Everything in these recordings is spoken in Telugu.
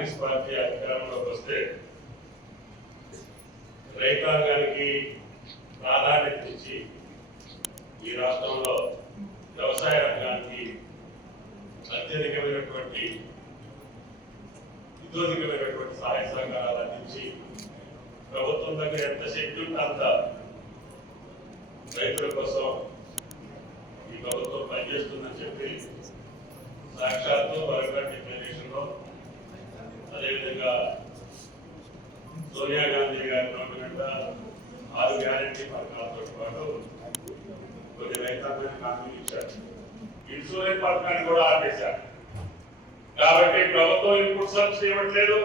కాంగ్రెస్ పార్టీ అధికారంలోకి వస్తే రైతాంగానికి ప్రాధాన్యత ఇచ్చి ఈ రాష్ట్రంలో వ్యవసాయ రంగానికి అత్యధికమైనటువంటి ఇతోధికమైనటువంటి సహాయ సహకారాలు అందించి ప్రభుత్వం దగ్గర ఎంత శక్తి ఉంటే అంత రైతుల కోసం ఈ ప్రభుత్వం పనిచేస్తుందని చెప్పి సాక్షాత్తు వరకట్ డిక్లరేషన్ లో అదేవిధంగా సోనియా గాంధీ గారి నోటినట్ట 6 గ్యారెంటీ పథకాలతో పాటు కొన్ని రైతాంగానికి హామీలు ఇచ్చారు. ఇన్సూరెన్స్ పథకాన్ని కూడా ఆపేశారు. కాబట్టి ప్రభుత్వం ఇన్పుట్ సబ్సిడీ ఇవ్వట్లేదు.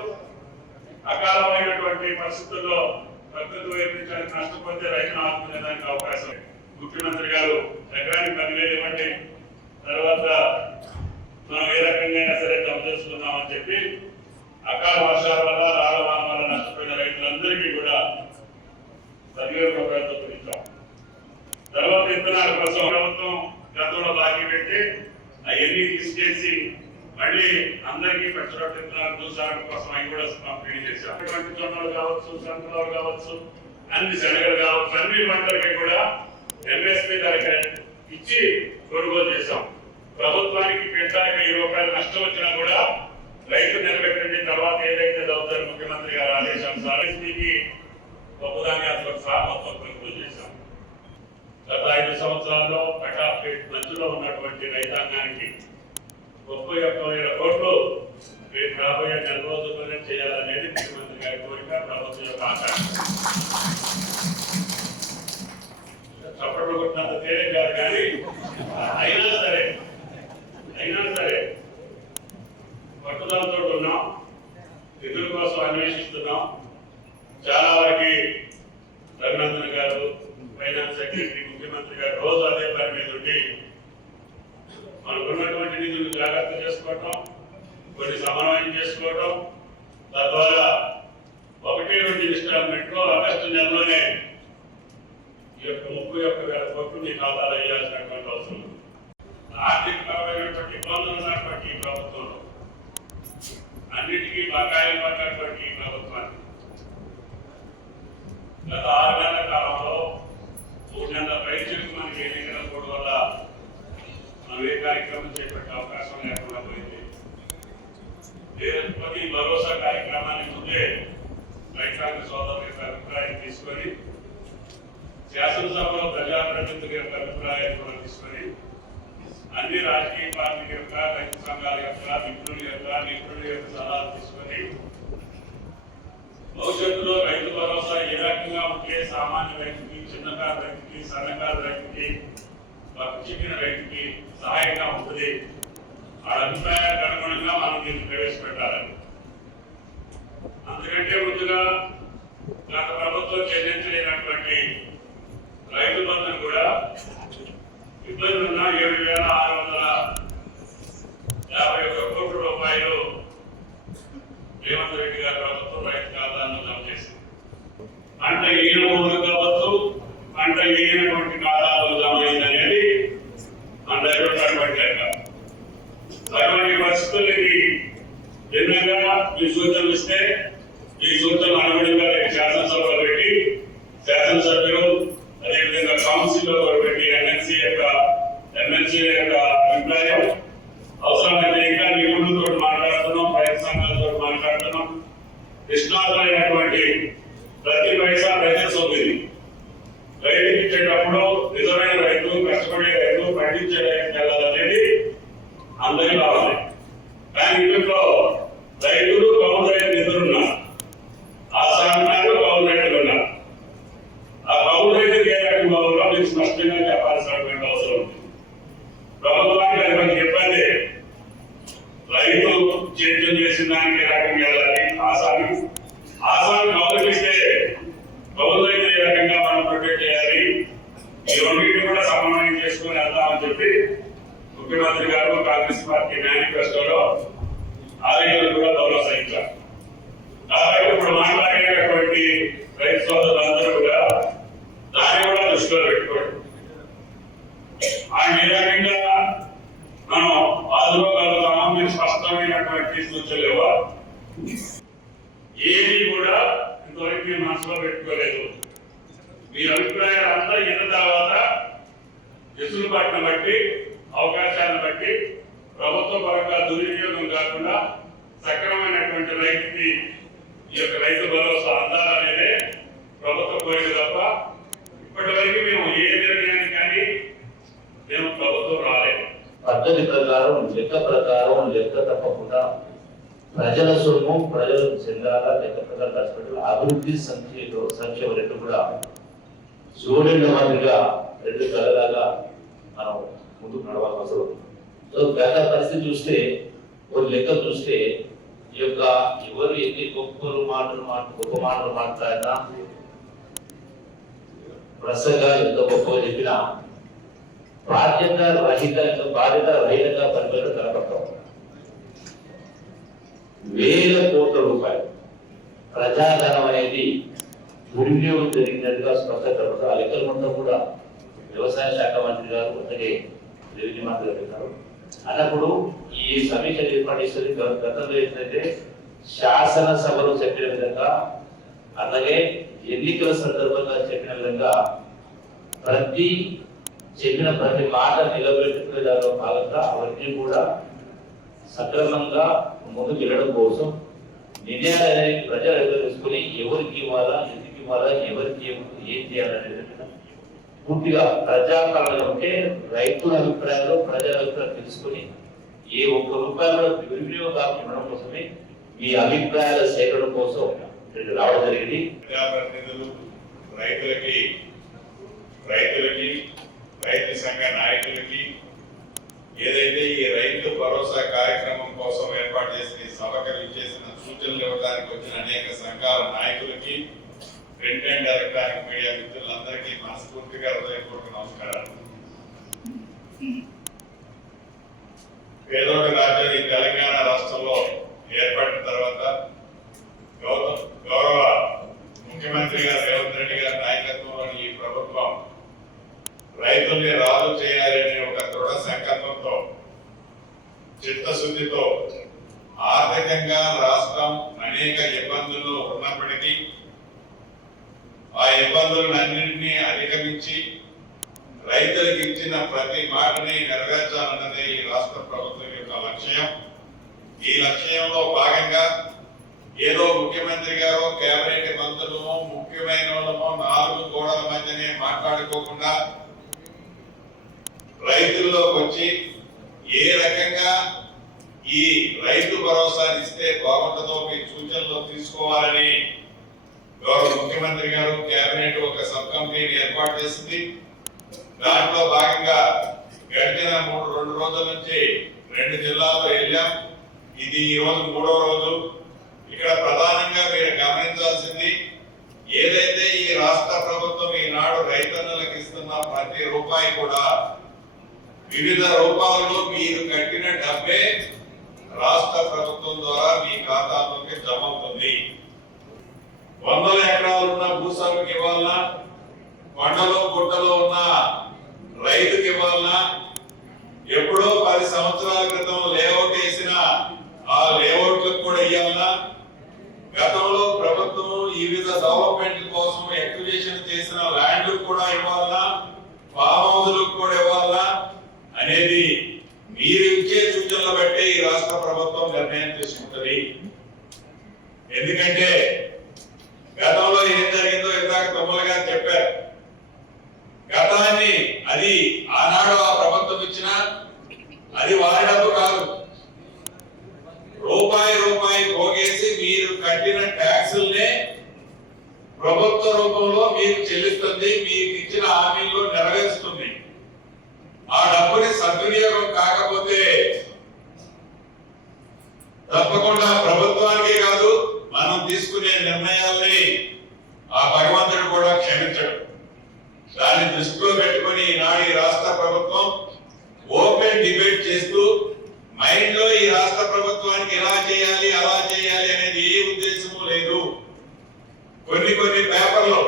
అకాలమైనటువంటి పరిస్థితుల్లో ప్రకృతి వైపరీత్యానికి నష్టపోతే రైతును ఆదుకునేదానికి అవకాశం. ముఖ్యమంత్రి గారు ఎకరానికి 10,000 ఇవ్వండి, తర్వాత మనం ఏ రకంగా సరే జమ చేసుకుందామని చెప్పి అకాల వర్షాల వల్ల రాళ్లవాన వల్ల నష్టపోయిన రైతులందరికీ కూడా 10,000 రూపాయలతో ఇచ్చాం. తర్వాత విత్తనాల కోసం ప్రభుత్వం గతంలో బాకీ పెట్టి అవన్నీ తీసుకేసి మళ్ళీ అందరికీ పెట్టుబడి విత్తనాలు దూసాల కోసం అవి కూడా పంపిణీ చేశాం. అటువంటి జొన్నలు కావచ్చు, సంతలు కావచ్చు, అన్ని శనగలు కావచ్చు, అన్ని పంటలకి కూడా ఎంఎస్పీ ధర ఇచ్చి కొనుగోలు చేశాం. ప్రభుత్వానికి క్వింటాల్కి 10 రూపాయలు నష్టం వచ్చినా కూడా రైతు నిలబెట్టండి, తర్వాత ఏదైతే అవుతారో ముఖ్యమంత్రి గారు ఆదేశానుసారం ఎంఎస్పీకి గొప్పదాన్యాలకు సహా మొత్తం కొనుగోలు చేశాం. గత 5 సంవత్సరాల్లో కటాఫ్ మధ్యలో ఉన్నటువంటి రైతాంగానికి 31,000 కోట్లు రేపు రాబోయే 4 రోజుల్లోనే చేయాలనేది ముఖ్యమంత్రి గారి కోరిక, ప్రభుత్వం యొక్క ఆకాంక్ష. చప్పట్లు కొట్టినంత తేలిక కాదు, కానీ అయినా సరే పట్టుదలతో ఉన్నాం, నిధుల కోసం అన్వేషిస్తున్నాం. చాలా వరకు రఘునందన్ గారు, ఫైనాన్స్ సెక్రటరీ, ముఖ్యమంత్రి గారు రోజు అదే పని మీద ఉండి మనకున్నటువంటి నిధులు జాగ్రత్త చేసుకోవటం, కొన్ని సమన్వయం చేసుకోవటం, తద్వారా 1-2 ఇన్స్టాల్మెంట్లో ఆగస్టు నెలలోనే ఈ యొక్క 31,000 కోట్లు మీ ఖాతాలో వేయాల్సినటువంటి అవసరం ఉంది. ఆర్థిక పరమైనటువంటి ఇబ్బందులు ఉన్నటువంటి ప్రభుత్వంలో అన్నిటికీ బకాయిలు పడినటువంటి ప్రభుత్వాన్ని గత 6 నెలల కాలంలో 3 నెలల పైచలకు మనకి ఎన్నికల కోడ్ వల్ల మనం ఏ కార్యక్రమం చేపట్టే అవకాశం లేకుండా పోయింది. ప్రతి భరోసా కార్యక్రమాన్ని ముందే రైతాంగ సోదరుల యొక్క అభిప్రాయం తీసుకొని శాసనసభలో ప్రజాప్రతినిధుల యొక్క అభిప్రాయాన్ని కూడా తీసుకొని అన్ని రాజకీయ పార్టీల యొక్క, రైతు సంఘాల యొక్క, నిపుణుల యొక్క సలహాలు తీసుకొని భవిష్యత్తులో రైతు భరోసా ఏ రకంగా ఉంటే సామాన్య రైతుకి, చిన్నకారు రైతుకి, సన్నకారు రైతుకి, చిక్కిన రైతుకి సహాయంగా ఉంటుంది, వాళ్ళ అభిప్రాయాలకు అనుగుణంగా మనం దీన్ని ప్రవేశపెట్టాలని. అందుకంటే ముందుగా గత ప్రభుత్వం చెల్లించలేనటువంటి రైతు బంధును కూడా ఇబ్బంది ఉన్న 7,651 కోట్ల రూపాయలు రేవంత్ రెడ్డి గారి ప్రభుత్వం రైతు ఖాతాలను జమ చేసింది. అంటే ఈయన భూములు కావచ్చు, అంటే ఈయనటువంటి ఖాతాలో జమ అయిందనేది మన దగ్గర ఉన్నటువంటి లెక్క. అటువంటి పరిస్థితులకి భిన్నంగా ఈ సూచనలు ఇస్తే ఈ సూచనలు అనుగుణంగా శాసనసభలో పెట్టి శాసనసభ్యులు అదేవిధంగా కౌన్సిల్ లో పెట్టి ఎమ్మెల్సీ యొక్క అభిప్రాయం అవసరమైతే ఇంకా నిపుణులతో మాట్లాడుతున్నాం, రైతు సంఘాలతో మాట్లాడుతున్నాం. నిష్ణాతులైనటువంటి ప్రతి పైసా రైతు సోకింది. రైతుకి ఇచ్చేటప్పుడు నిజమైన రైతు, కష్టపడే రైతు, పండించే రైతు వెళ్ళాలనేది అందరికీ కావాలి. కానీ ఇందులో రైతులు, కౌలు రైతులు ఎదురున్నారు, ఆసానాలు కౌలు రైతులు ఉన్నారు. ఆ కౌలు రైతులు ఏ రకంగా మీరు స్పష్టంగా చెప్పాల్సినటువంటి అవసరం ఉంది. ప్రభుత్వానికి అది మనకి చెప్పండి, రైతు చేతులు చేసిన దానికి ఏ రకంగా వెళ్ళాలి, ఆసాను కౌలు ఇస్తే కౌలు రైతులు ఏ రకంగా మనం ప్రొటెక్ట్ చేయాలి, ఈ రెండింటిని కూడా సమన్వయం చేసుకుని వెళ్దామని చెప్పి ముఖ్యమంత్రి గారు కాంగ్రెస్ పార్టీ మేనిఫెస్టోలో ఆలోచనలు కూడా భరోసా ఇచ్చారు. కాబట్టి ఇప్పుడు మాట్లాడేటటువంటి రైతు సోదరులందరూ కూడా దాన్ని కూడా దృష్టిలో పెట్టుకోండి. ఆయన ఏ రకంగా మనం ఆదుకోగలుగుతామో మీరు స్పష్టమైనటువంటి సూచనలు ఇవ్వాలి. ఏది కూడా ఇంతవరకు మీ మనసులో పెట్టుకోలేదు. మీ అభిప్రాయాలు అంతా ఇన్న తర్వాత వెసులుబాటును బట్టి అవకాశాలను బట్టి ప్రభుత్వ పరంగా దుర్వినియోగం కాకుండా సక్రమైనటువంటి రైతుకి ఈ యొక్క రైతు భరోసా అందాలనేదే ప్రభుత్వ కోరిక తప్ప ఇప్పటి వరకు మేము ఏ నిర్ణయాన్ని కానీ మేము ప్రభుత్వం రాలేదు. పద్ధతి ప్రకారం లెక్క తప్పకుండా ప్రజల సొమ్ము ప్రజలకు చెందాలా, లెక్క ప్రకారం హాస్పిటల్ అభివృద్ధి సంక్షేమ రెండు కూడా జోడెండు మాదిరిగా రెండు కలలాగా మనం ముందుకు నడవాల్సిన అవసరం ఉంది. సో గత పరిస్థితి చూస్తే ఒక లెక్క చూస్తే ఈ యొక్క ఎవరు ఎన్ని గొప్ప మాటలు మాట్లాడినా ప్రసంగాలు ఎంత గొప్పగా చెప్పినా బాధ్యత రహితంగా పరిపాలన కనపడతాం. వేల కోట్ల రూపాయలు ప్రజాధనం అనేది దుర్వినియోగం జరిగినట్టుగా స్పష్టత. ఆ లెక్కలు మొత్తం కూడా వ్యవసాయ శాఖ మంత్రి గారు అలాగే రెవెన్యూ మంత్రి గారు పెట్టారు. అన్నప్పుడు ఈ సమీక్ష ఏర్పాటు చేసేది గతంలో ఏంటంటే శాసనసభలో చెప్పిన విధంగా అలాగే ఎన్నికల సందర్భంగా చెప్పిన విధంగా చెప్పిన ప్రతి మాట నిలబెట్టుకునే దానిలో భాగంగా అవన్నీ కూడా సక్రమంగా ముందుకు వెళ్ళడం కోసం నిర్ణయాలు ప్రజలు తెలుసుకుని ఎవరికి ఇవ్వాలా, ఎందుకు ఇవ్వాలా, ఎవరికి ఏం చేయాలనేది పూర్తిగా ప్రజాపాలన ఉంటే రైతుల అభిప్రాయాలు ప్రజల అభిప్రాయాలు తెలుసుకుని ఏ ఒక్క రూపాయలు దుర్వినియోగం ఉండడం కోసమే మీ అభిప్రాయాల సేకరణ కోసం రావడం జరిగింది. ప్రజాప్రతినిధులు రైతులకి రైతు సంఘ నాయకులకి ఏదైతే ఈ రైతు భరోసా కార్యక్రమం కోసం ఏర్పాటు చేసిన సభకు చేసిన సూచనలు ఇవ్వడానికి వచ్చిన అనేక సంఘాల నాయకులకి, ప్రింట్ అండ్ ఎలక్ట్రానిక్ మీడియా మిత్రులందరికీ మనస్ఫూర్తిగా హృదయపూర్వక నమస్కారాలు. పేదోడి రాజ్యం ఈ తెలంగాణ రాష్ట్రంలో ఏర్పడిన తర్వాత గౌరవ ముఖ్యమంత్రి గారు రేవంత్ రెడ్డి గారి నాయకత్వంలోని ఈ ప్రభుత్వం రైతుల్ని రాజు చేయాలనే ఒక దృఢ సంకల్పంతో, చిత్తశుద్ధితో ఆర్థికంగా రాష్ట్రం అనేక ఇబ్బందుల్లో ఉన్నప్పటికీ ఆ ఇబ్బందులన్నింటినీ అధిగమించి రైతులకు ఇచ్చిన ప్రతి మాటని నెరవేర్చాలన్నదే ఈ రాష్ట్ర ప్రభుత్వం యొక్క లక్ష్యం. ఈ లక్ష్యంలో భాగంగా ఏదో ముఖ్యమంత్రి గారు కేబినెట్ మంత్రులు ముఖ్యమైన వాళ్ళమో నాలుగు గోడల మధ్యనే మాట్లాడుకోకుండా రైతుల్లోకి వచ్చి ఏ రకంగా ఈ రైతు భరోసాని ఇస్తే బాగుంటుందో మీ సూచనలు తీసుకోవాలని గౌరవ ముఖ్యమంత్రి గారు కేబినెట్ ఒక సబ్ కమిటీని ఏర్పాటు చేసింది. దాంట్లో భాగంగా గడిచిన 2 రోజుల నుంచి 2 జిల్లాల్లో వెళ్ళాం. ఇది ఈ రోజు 3వ రోజు. ఇక్కడ ప్రధానంగా మీరు గమనించాల్సింది ఏదైతే ఈ రాష్ట్ర ప్రభుత్వం ఈనాడు రైతన్నులకు ఇస్తున్న ప్రతి రూపాయి కూడా వివిధ రూపాలలో మీరు కట్టిన డబ్బే రాష్ట్ర ప్రభుత్వం ద్వారా మీ ఖాతాలోకి జమ అవుతుంది. 100 ఎకరాలు ఉన్న భూస్వామికి ఇవ్వాలన్నా, కొండలో గుట్టలో ఉన్న రైతుకి ఇవ్వాలన్నా, ఎప్పుడో 10 సంవత్సరాల క్రితం లేఅవుట్ వేసిన ఆ లేఅవుట్లకు కూడా ఇవ్వాలన్నా, గతంలో ప్రభుత్వం ఈ వివిధ డెవలప్మెంట్ కోసం ఎక్విజిషన్ చేసిన ల్యాండ్ కూడా ఇవ్వాలన్నా, ఫామ్ హౌస్లకు కూడా ఇవ్వాలన్నా అనేది మీరు ఇచ్చే సూచనలు బట్టి ఈ రాష్ట్ర ప్రభుత్వం నిర్ణయం తీసుకుంటుంది. ఎందుకంటే గతంలో ఏం జరిగిందో ఇందాక తమ్ములు గారు చెప్పారు. గతాన్ని అది ఆనాడు ఆ ప్రభుత్వం ఇచ్చిన అది వారి డబ్బు కాదు. రూపాయి పోగేసి మీరు కట్టిన ట్యాక్సుల్నే ప్రభుత్వ రూపంలో మీకు చెల్లిస్తుంది, మీకు ఇచ్చిన హామీలు నెరవేరుస్తుంది. ఆ డబ్బుని సద్వినియోగం కాకపోతే తప్పకుండా ప్రభుత్వానికి కాదు, మనం తీసుకునే నిర్ణయాల్ని ఆ భగవంతుడు కూడా క్షమించడు. దాన్ని దృష్టిలో పెట్టుకుని ఈనాడు ఈ రాష్ట్ర ప్రభుత్వం ఓపెన్ డిబేట్ చేస్తూ మైండ్ లో ఈ రాష్ట్ర ప్రభుత్వానికి ఎలా చేయాలి అలా చేయాలి అనేది ఏ ఉద్దేశము లేదు. కొన్ని పేపర్లో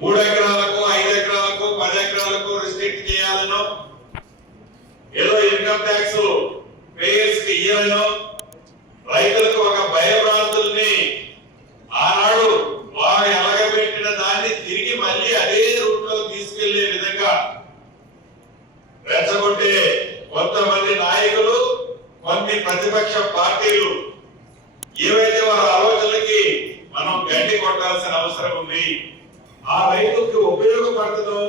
3 ఎకరాలకు 5 ఎకరాలకు 10 ఎకరాలకు రిస్ట్రిక్ట్ చేయాలనో, ఏదో ఇన్కమ్ ట్యాక్స్ పేయర్స్ కి ఇయ్యాలనో, రైతులకు ఒక కొన్ని ప్రతిపక్ష పార్టీలు ఏవైతే వారి ఆలోచనలకి మనం గడ్డి కొట్టాల్సిన అవసరం ఉంది. ఆ రైతుకి ఉపయోగపడుతుందో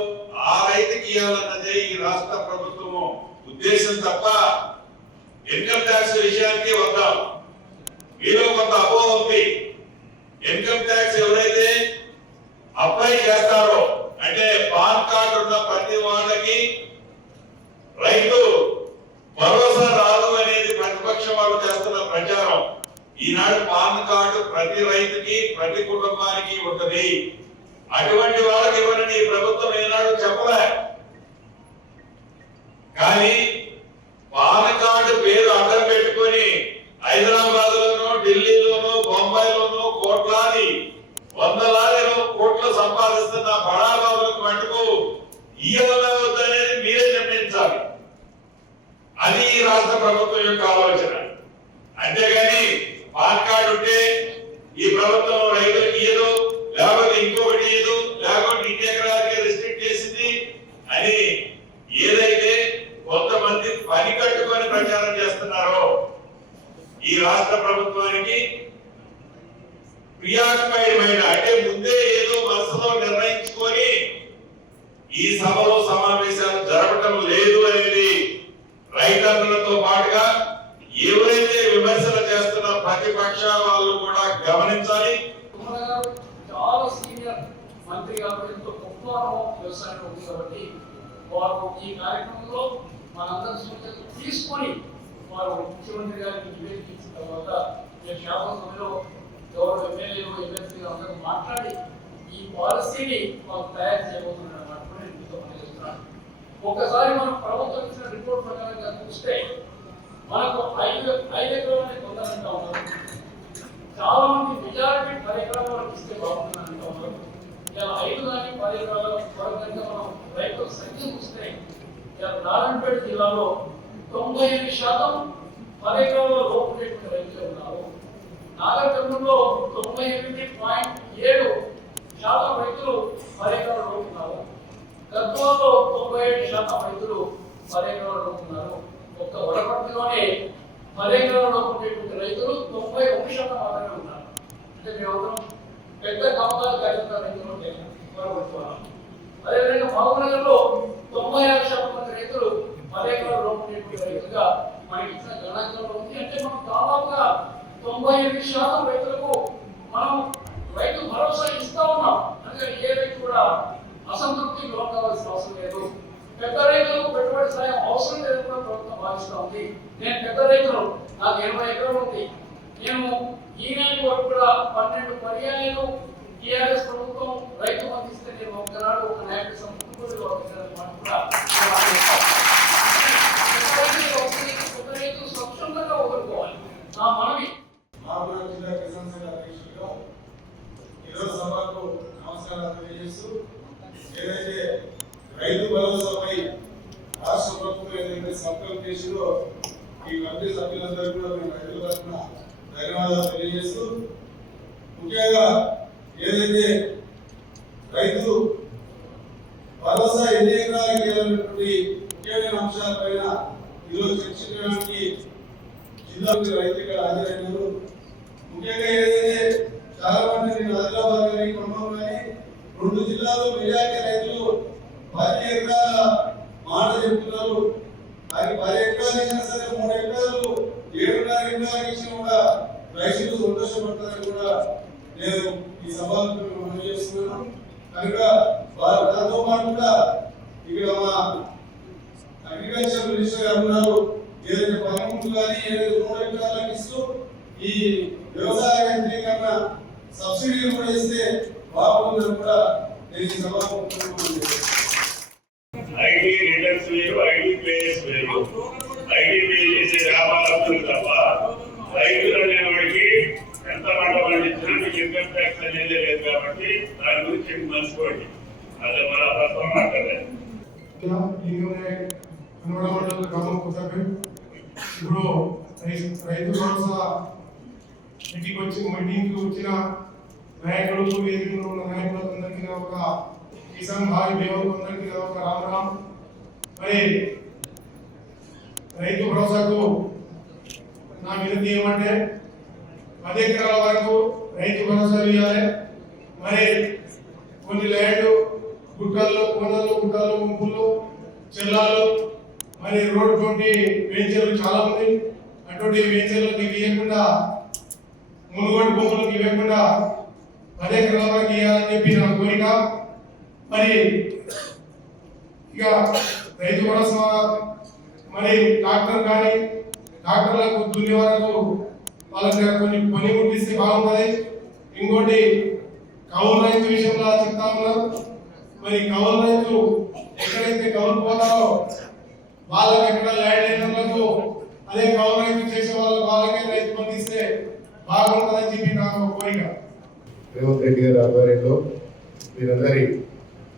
ఆ రైతుకి ఇవ్వాలన్నదే ఈ రాష్ట్ర ప్రభుత్వము ఉద్దేశం తప్ప ఇన్కమ్ ట్యాక్స్ విషయానికి వద్దాం. మీలో కొంత అపోహ ఉంది. ఇన్కమ్ ట్యాక్స్ ఎవరైతే అప్లై చేస్తారో అంటే పాన్ కార్డు ఉన్న ప్రతి వాళ్ళకి రైతు భరోసా రాదు అనేది ప్రతిపక్ష వాళ్ళు చేస్తున్న ప్రచారం. ఈనాడు పాన్ కార్డు ప్రతి రైతుకి ప్రతి కుటుంబానికి ఉంటది. అటువంటి వాళ్ళకి ఇవ్వనని ఈ ప్రభుత్వం ఏనాడు చెప్పలే. కానీ పాన్ కార్డు పేరు అడ్డం పెట్టుకొని హైదరాబాద్ లోనో ఢిల్లీలోనో బొంబాయిలోనో కోట్లాది వందలాది కోట్లు సంపాదిస్తున్న బడాబాబులకు మటుకు ఇవ్వాలా వద్దనేది మీరే నిర్ణయించాలి. అది ఈ రాష్ట్ర ప్రభుత్వం యొక్క ఆలోచన. అంతేగాని పాన్ కార్డు ఉంటే ఈ ప్రభుత్వం రైతులకు ఇయ్యదు, లేకపోతే ఇంకొకటి ఇయ్యదు, లేకపోతే ఇంటి ఎకరాలకే రిస్ట్రిక్ట్ చేసింది అని ఏదైతే కొంతమంది పని కట్టుకొని ప్రచారం చేస్తున్నారో ఈ రాష్ట్ర ప్రభుత్వానికి ప్రియాక్మైడ్ అంటే ముందే ఏదో మనసులో నిర్ణయించుకొని ఈ సభలో సమావేశాలు జరపడం లేదు అనేది రైతన్నలతో పాటుగా ఎవరైతే విమర్శలు చేస్తున్న ప్రతిపక్ష వాళ్ళు కూడా గమనించాలి. చాలా సీనియర్ మంత్రి కాబట్టి ఎంతో గొప్ప వ్యవసాయం ఉంది కాబట్టి వారు ఈ కార్యక్రమంలో మనందరి సూచనలు తీసుకొని వారు ముఖ్యమంత్రి గారికి నివేదించిన తర్వాత నేను శాసనసభలో గౌరవ ఎమ్మెల్యేలు ఎమ్మెల్సీ అందరూ మాట్లాడి ఈ పాలసీని వాళ్ళు తయారు చేయబోతున్నారు అన్నమాట నేను మీతో పనిచేస్తున్నాను. ఒకసారి మనం ప్రభుత్వం ఇచ్చిన రిపోర్ట్ ప్రకారంగా చూస్తే మనకు 5 ఎకరాలని పొందాలంటా ఉన్నారు. చాలా మంది మెజారిటీ 10 ఎకరాల వరకు ఇస్తే బాగుంటుందంటా ఉన్నారు. ఇలా 5 కానీ 10 ఎకరాల వరకు మనం రైతుల సంఖ్య చూస్తే ఇలా నారాయణపేట జిల్లాలో 98% 10 ఎకరాల లోపు ఉండేటువంటి రైతులు ఉన్నారు. నాగర్కర్నూలులో 98.7% రైతులు 10 ఎకరాల లోపు ఉన్నారు. గద్వాలలో 97% రైతులు 10 ఎకరాల లోపు ఉన్నారు. ఒక్క వడపర్తిలోనే 10 ఎకరాల లోపు ఉండేటువంటి రైతులు 91% మాత్రమే ఉన్నారు. అంటే మేము పెద్ద కామగాలు కలిగిన రైతులు అదేవిధంగా మహబూబ్నగర్లో 96% మంది రైతులు 10 ఎకరాల లోపు ఉండేటువంటి రైతులుగా మనకి ఇచ్చిన గణాంకంలో ఉంది. అంటే మనం దాదాపుగా 98% రైతులకు మనం రైతు భరోసా ఇస్తా ఉన్నాం. అందుకని ఏ రైతు కూడా అసంతృప్తికి లోన్ కావాల్సిన అవసరం లేదు. పెద్ద రైతులకు పెట్టుబడి సాయం అవసరం లేదు కూడా ప్రభుత్వం భావిస్తూ ఉంది. నేను పెద్ద రైతులు, నాకు 80 ఎకరాలు ఉంది. నేను ఈనాటి వరకు కూడా 12 పర్యాయాలు టీఆర్ఎస్ ప్రభుత్వం రైతు పంపిస్తే నేను ఒకనాడు ఒక నాయకుడి సంపూర్ణ రైతు స్వచ్ఛందంగా వదులుకోవాలి. నా మనవి జిల్లా కిసాన్ సంఘ అధ్యక్షుడిగా ఈరోజు సభకు నమస్కారాలు తెలియజేస్తూ ఏదైతే రైతు భరోసాపై రాష్ట్ర ప్రభుత్వం ఏదైతే సంకల్పం చేసిందో ఈ కమిటీ సభ్యులందరూ కూడా మేము రైతుల తరఫున ధన్యవాదాలు తెలియజేస్తూ ముఖ్యంగా ఏదైతే రైతు భరోసా ఎన్ని ఎకరాలకు ఇవ్వాలనేటువంటి ముఖ్యమైన అంశాలపైన ఈరోజు చర్చించడానికి జిల్లాకు రైతు ఇక్కడ హాజరైనారు. ముఖ్యంగా ఏదైతే చాలా మంది నేను ఆదిలాబాద్ కానీ ఖమ్మం కానీ 2 జిల్లాల్లో మెజారిటీ రైతులు 10 ఎకరాల మాట చెప్తున్నారు. అది 10 ఎకరాలు అయినా సరే 3 ఎకరాలు 7.5 ఎకరాలకు ఇచ్చిన కూడా రైతులు సంతోషపడతారని కూడా నేను ఈ సభకు మనం చేస్తున్నాను. కనుక వారు దాంతో పాటు కూడా ఇక్కడ మా అగ్రికల్చర్ మినిస్టర్ గారు ఉన్నారు. ఏదైతే 13 కానీ ఏదైతే 3 ఎకరాలకు ఇస్తూ ఈ వ్యవసాయ యంత్రీకరణ సబ్సిడీలు కూడా ఇస్తే బాగుందని కూడా నేను ఈ సభకు ఐటీ రిటర్న్స్ వేరు, ఐటీ ప్లేయర్స్ వేరు. ఐటీ పే చేసే వ్యాపారస్తులు తప్ప రైతులు అనేవాడికి ఎంత పంట పండించినా మీకు ఇన్కమ్ ట్యాక్స్ అనేది లేదు కాబట్టి దాని గురించి మర్చిపోండి. అది మన ప్రస్తుతం మాట్లాడలేదు. ఇప్పుడు రైతు భరోసా మీటింగ్ వచ్చిన నాయకులకు వేదికలో ఉన్న నాయకులందరికీ ఒక కిసాన్ భాయ్ దేవులందరికీ ఒక రామ్. మరి రైతు భరోసాకు నా వినతి ఏమంటే 10 ఎకరాల వరకు రైతు భరోసా ఇవ్వాలి. మరి కొన్ని ల్యాండ్ గుట్టల్లో కొండలు గుట్టలు గుంపులు చెల్లాలు మరి రోడ్ తోటి వెంచర్లు చాలా ఉంది. అటువంటి వెంచర్లకు ఇవ్వకుండా మునుగోడు భూములకు ఇవ్వకుండా 10 ఎకరాల వరకు ఇవ్వాలని చెప్పి నా కోరిక. మరి ఇక రైతు భరోసా మరి ట్రాక్టర్ కానీ ట్రాక్టర్లకు దున్ని వరకు వాళ్ళకి కొన్ని పని ముట్టిస్తే బాగుంటుంది. ఇంకోటి కౌలు రైతు విషయంలో చెప్తా ఉన్నారు. మరి కౌలు రైతు ఎక్కడైతే కౌలు పోతారో వాళ్ళకి ఎక్కడ ల్యాండ్ అయినందుకు అదే కౌలు రైతు చేసే వాళ్ళకే రైతు పండిస్తే బాగుంటుందని చెప్పి నాకు కోరిక. రేవంత్ రెడ్డి గారి ఆధ్వర్యంలో మీరందరి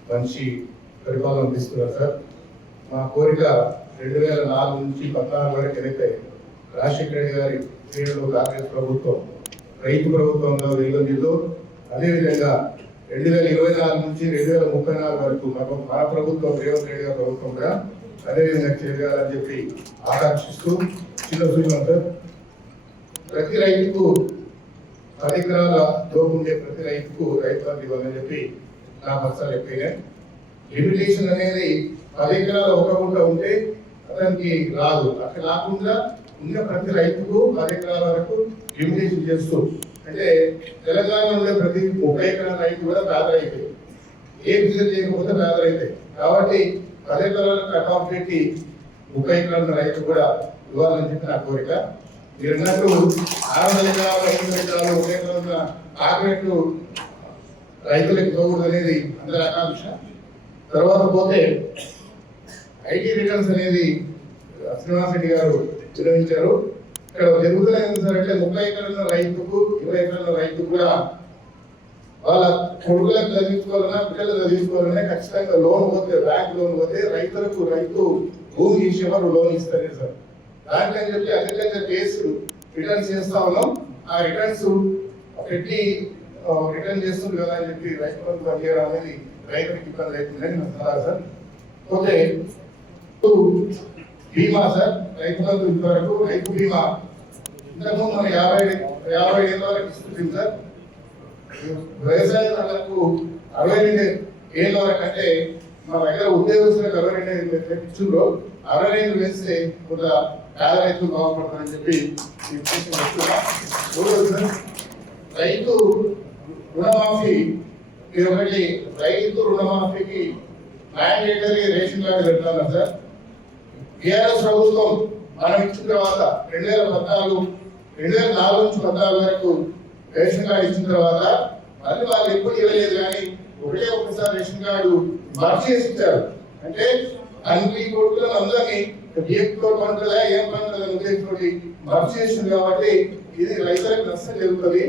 మంచి పరిపాలన అందిస్తున్నారు సార్. మా కోరిక 2004 నుంచి 2014 వరకు ఏదైతే రాజశేఖర రెడ్డి గారి పీరియడ్లో కాంగ్రెస్ ప్రభుత్వం రైతు ప్రభుత్వంగా వెలుగొందిందో అదేవిధంగా 2024 నుంచి 2034 వరకు మా ప్రభుత్వం రేవంత్ రెడ్డి గారి ప్రభుత్వం కూడా అదేవిధంగా చేయాలని చెప్పి ఆకాంక్షిస్తూ చిన్న సూచన సార్. ప్రతి రైతుకు 10 ఎకరాల లోపు ఉండే ప్రతి రైతుకు రైతు బంధు ఇవ్వాలని చెప్పి నా పక్షాలు చెప్పినాయి. లిమిటేషన్ అనేది 10 ఎకరాల ఒక గుంట ఉంటే అతనికి రాదు. అక్కడ కాకుండా ఉన్న ప్రతి రైతుకు 10 ఎకరాల వరకు లిమిటేషన్ చేస్తూ, అంటే తెలంగాణలో ఉండే ప్రతి 30 ఎకరాల రైతు కూడా పేద రైతే, ఏ బిజినెస్ చేయకపోతే పేద రైతే. కాబట్టి 10 ఎకరాల కట్ ఆఫ్ పెట్టి 30 ఎకరాల రైతు కూడా ఇవ్వాలని చెప్పి నా కోరిక. మీరు అన్నట్టు 600 ఎకరాలు 500 ఎకరాలు 1 ఎకరాల కార్పొరేట్ రైతులకు ఇవ్వకూడదు అనేది అందరి ఆకాంక్ష. తర్వాత పోతే ఐటీ రిటర్న్స్ అనేది శ్రీనివాస్ రెడ్డి గారు నిర్వహించారు. ఇక్కడ జరుగుతున్నది సార్ అంటే 30 ఎకరాల రైతుకు 20 ఎకరాల రైతు కూడా వాళ్ళ కొడుకులకు చదివించుకోవాలన్నా పిల్లలు చదివించుకోవాలన్నా ఖచ్చితంగా లోన్ పోతే, బ్యాంక్ లోన్ పోతే రైతులకు రైతు భూమి ఇచ్చేవారు లోన్ ఇస్తారు సార్. దాంట్లో అని చెప్పి అగ్రికల్చర్ కేసు రిటర్న్స్ చేస్తా ఉన్నాం. ఆ రిటర్న్స్ పెట్టి రిటర్న్ చేస్తుంది కదా అని చెప్పి రైతు బంధు పనిచేయడం అనేది రైతులకు ఇబ్బంది అవుతుందని అంటున్నారు సార్. పోతే బీమా సార్, రైతు బంధు ఇంతవరకు రైతు బీమా ఇంతకుముందు మన 50 ఏళ్ళ వరకు ఇస్తుంది సార్. వ్యవసాయదారులకు 62 ఏళ్ళ వరకు అంటే మా దగ్గర ఉద్యోగస్తులకు 62 తెచ్చులో 62 వేస్తే కొంత పేద రైతులు బాగుపడతారని చెప్పి రైతు రుణమాఫీ మీరు ఒకటి రైతు రుణమాఫీకి మ్యాండేటరీ రేషన్ కార్డు పెడతాను సార్. టీఆర్ఎస్ ప్రభుత్వం మనం ఇచ్చిన తర్వాత 2014 నుంచి 14 వరకు రేషన్ కార్డు ఇచ్చిన తర్వాత మళ్ళీ వాళ్ళు ఎప్పుడు ఇవ్వలేదు, కానీ ఒకసారి రేషన్ కార్డు మార్చి చేసి ఇచ్చారు. అంటే అన్ని కొడుకులను అందరినీ పంటదా ఏం పంటదా ఉద్దేశంతో మార్చి చేసింది. కాబట్టి ఇది రైతులకు నష్టం జరుగుతుంది.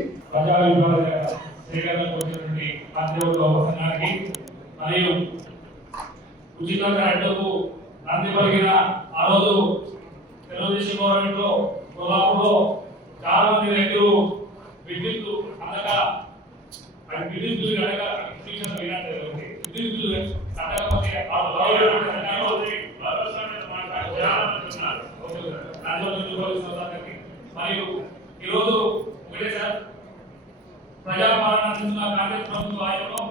మరియు ఉచిత కరెంటుకు నంది పలికిన ఆ రోజు తెలుగుదేశం గవర్నమెంట్ లో కోలాపులో చాలా మంది రైతులు విద్యుత్ అందక విద్యుత్ మరియు ఈరోజు ఒకటే సార్, ప్రజాపాలన అందిస్తున్న కాంగ్రెస్ ప్రభుత్వ ఆయనలో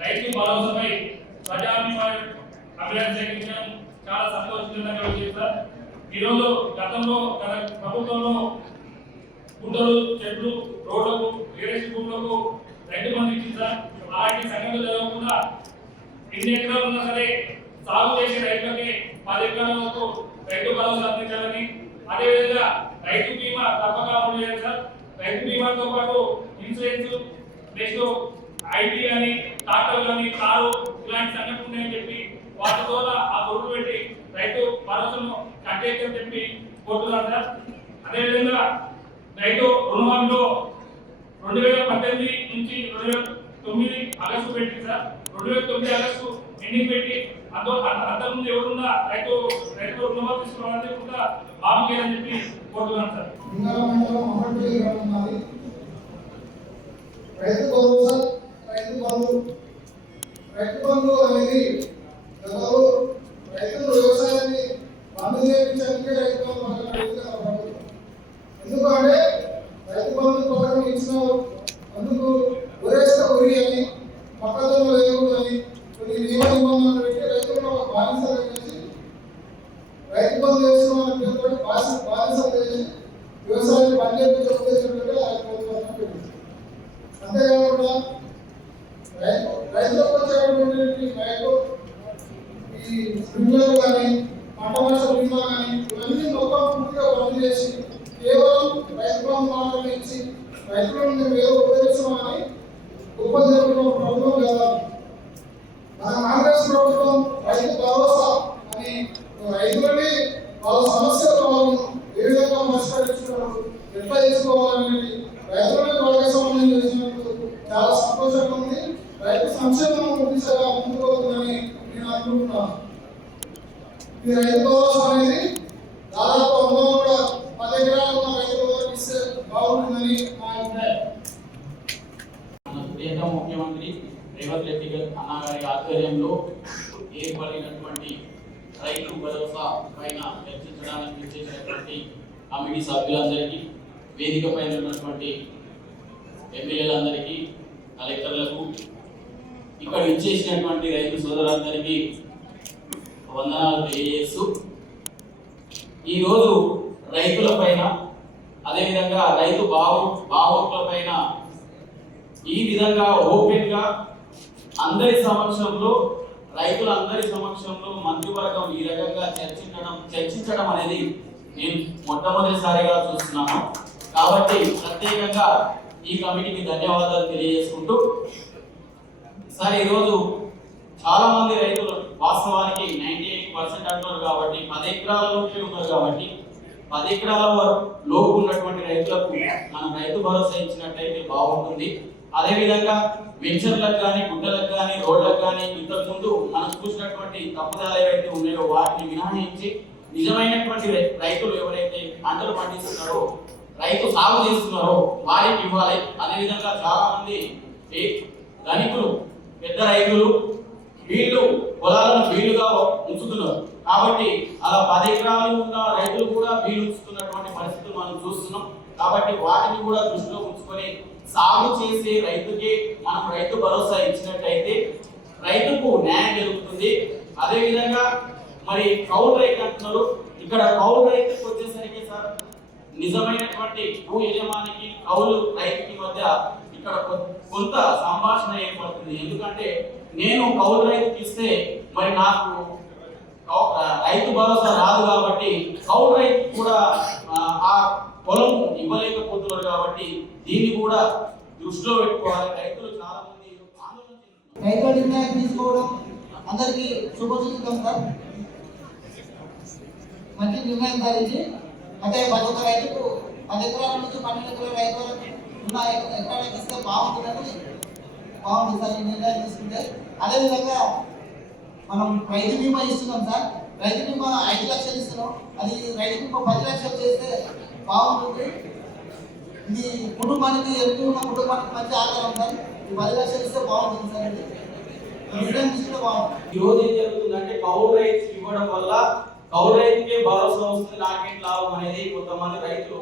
రైతు భరోసాపై ప్రజాభిప్రాయం అభివృద్ధి చేయించడం చాలా సంతోషకరంగా విషయం సార్. ఈరోజు గతంలో గత ప్రభుత్వంలో గుంటలు, చెట్లు, రోడ్లకు, వేరేసి భూములకు రైతు బంధు ఇచ్చింది సార్. అలాంటి సంఘటనలు జరగకుండా ఎన్ని ఎకరాలు ఉన్నా సరే సాగు చేసే రైతులకి 10 ఎకరాల వరకు రైతు భరోసా అందించాలని, అదేవిధంగా రైతు బీమా తప్పక అమలు చేయాలి సార్. రైతు బీమాతో పాటు ఇన్సూరెన్స్, నెక్స్ట్ ఐటీ కానీ, ట్రాక్టర్ కానీ, కారు ఇలాంటి సంఘటనలు ఉన్నాయని చెప్పి వాటి ద్వారా ఆ గొర్రెలు పెట్టి రైతు భరోసాను కట్టేయని చెప్పి కోరుతున్నారు సార్. అదేవిధంగా రైతు రుణమాఫీలో 2018 నుంచి 2009 ఆగస్టు పెట్టి సార్, 2009 ఆగస్టు ఎండింగ్ పెట్టి అంతకుముందు ఎవరున్నా రైతు రుణమాఫీ తీసుకోవాలని కూడా మాఫీ చేయాలని చెప్పి కోరుతున్నాను సార్. రైతు బంధు అనేది రైతులు వ్యవసాయాన్ని బంధు చేయించడానికి రైతు బంధు చేయించే ఉద్దేశం కూడా అంతేకాకుండా రైతులకు వచ్చేటువంటి ఈ స్ప్రింక్లర్ కానీ పంట వర్ష బీమా కానీ ఇవన్నీ మొత్తం పూర్తిగా బంద్ చేసి కేవలం రైతు బంధు మాత్రమే ఇచ్చి రైతులను వేరే ఉపయోగిస్తామని ఉపయోగించిన ప్రభుత్వం కదా. మన కాంగ్రెస్ ప్రభుత్వం రైతు భరోసా అని రైతులని వాళ్ళ సమస్యలు వాళ్ళు ఏ విధంగా పరిష్కరించుకున్నారు, ఎట్లా చేసుకోవాలని రైతులని భాగస్వామ్యం చేసినందుకు చాలా సంతోషంగా ఉంది. రైతు సంక్షేమం దిశగా ముందుకు పోతుందని నేను అనుకుంటున్నాను. ఈ రైతు భరోసా అనేది దాదాపు అందరూ కూడా 10 ఎకరాలు ఉన్న రైతులకు ఇస్తే బాగుంటుందని నా అభిప్రాయం. ప్రియతమ ముఖ్యమంత్రి రేవంత్ రెడ్డి అన్న గారి ఆధ్వర్యంలో ఏర్పడినటువంటి రైతు భరోసా పైన చర్చించడానికి విచ్చేసినటువంటి కమిటీ సభ్యులందరికీ, వేదిక పైన ఉన్నటువంటి ఎమ్మెల్యేలందరికీ, కలెక్టర్లకు, ఇక్కడ విచ్చేసినటువంటి రైతు సోదరులందరికీ వందనాలు తెలియజేస్తూ, ఈరోజు రైతుల పైన అదేవిధంగా రైతు బాగోట్ల పైన ఈ విధంగా ఓపెన్ గా అందరి సమక్షంలో, రైతులందరి సమక్షంలో మంత్రివర్గం ఈ రకంగా చర్చించడం అనేది నేను మొట్టమొదటిసారిగా చూస్తున్నాను. కాబట్టి ప్రత్యేకంగా ఈ కమిటీకి ధన్యవాదాలు తెలియజేసుకుంటూ, సార్ ఈరోజు చాలా మంది రైతులు వాస్తవానికి 98% అంటున్నారు కాబట్టి 10 ఎకరాల లోపే ఉన్నారు కాబట్టి 10 ఎకరాల లోపు ఉన్నటువంటి రైతులకు మనం రైతు భరోసా ఇచ్చినట్లయితే బాగుంటుంది. అదేవిధంగా వెంచర్లకు కానీ, గుట్టలకు కానీ, రోడ్లకు కానీ ఇంతకుముందు మనం చూసినటువంటి తప్పుదాలు ఏవైతే ఉన్నాయో వాటిని మినహాయించి నిజమైనటువంటి రైతులు ఎవరైతే పంటలు పండిస్తున్నారో, రైతు సాగు చేస్తున్నారో వారికి ఇవ్వాలి. అదేవిధంగా చాలా మంది ధనికులు, పెద్ద రైతులు వీళ్ళు పొలాలను వీలుగా ఉంచుతున్నారు కాబట్టి అలా 10 ఎకరాలు ఉన్న రైతులు కూడా వీలు ఉంచుతున్నటువంటి పరిస్థితులు మనం చూస్తున్నాం. కాబట్టి వాటిని కూడా దృష్టిలో ఉంచుకొని సాగు చేసే రైతుకి మనం రైతు భరోసా ఇచ్చినట్టయితే రైతుకు న్యాయం జరుగుతుంది. అదేవిధంగా మరి కౌలు రైతు అంటున్నారు, ఇక్కడ కౌలు రైతుకి వచ్చేసరికి సార్ నిజమైనటువంటి భూ యజమానికి కౌలు రైతుకి మధ్య ఇక్కడ కొంత సంభాషణ ఏర్పడుతుంది. ఎందుకంటే నేను కౌలు రైతుకి ఇస్తే మరి నాకు రైతు భరోసా రాదు కాబట్టి కౌలు రైతు కూడా ఆ పొలం ఇవ్వలేకపోతున్నారు కాబట్టి దీన్ని కూడా దృష్టిలో పెట్టుకోవాలి. రైతులు చాలా మంది రైతు నిర్ణయం తీసుకోవడం అందరికీ శుభసూచితం సార్. మంచి నిర్ణయం సార్ ఇది. అంటే ప్రతి ఒక్క రైతుకు 10 ఎకరాల నుంచి 12 ఎకరాల రైతు వరకు ఉన్న ఎకరాలకు ఇస్తే బాగుంటుంది సార్ ఈ నిర్ణయం తీసుకుంటే. అదేవిధంగా మనం రైతు బీమా ఇస్తున్నాం సార్. రైతు బీమా 5 లక్షలు ఇస్తున్నాం, అది రైతు బీమా 10 లక్షలు చేస్తే బాగుంటుంది. ఇది కుటుంబానికి ఎంత ఉన్న కుటుంబానికి మంచి ఆధారం సార్. ఈ 10 లక్షలు ఇస్తే బాగుంటుంది సార్. ఇది నిర్ణయం తీసుకుంటే బాగుంటుంది. ఈరోజు ఏం జరుగుతుందంటే కౌలు రైతు ఇవ్వడం వల్ల కౌలు రైతుకే భరోసా వస్తుంది, నాకేంటి లాభం అనేది కొంతమంది రైతులు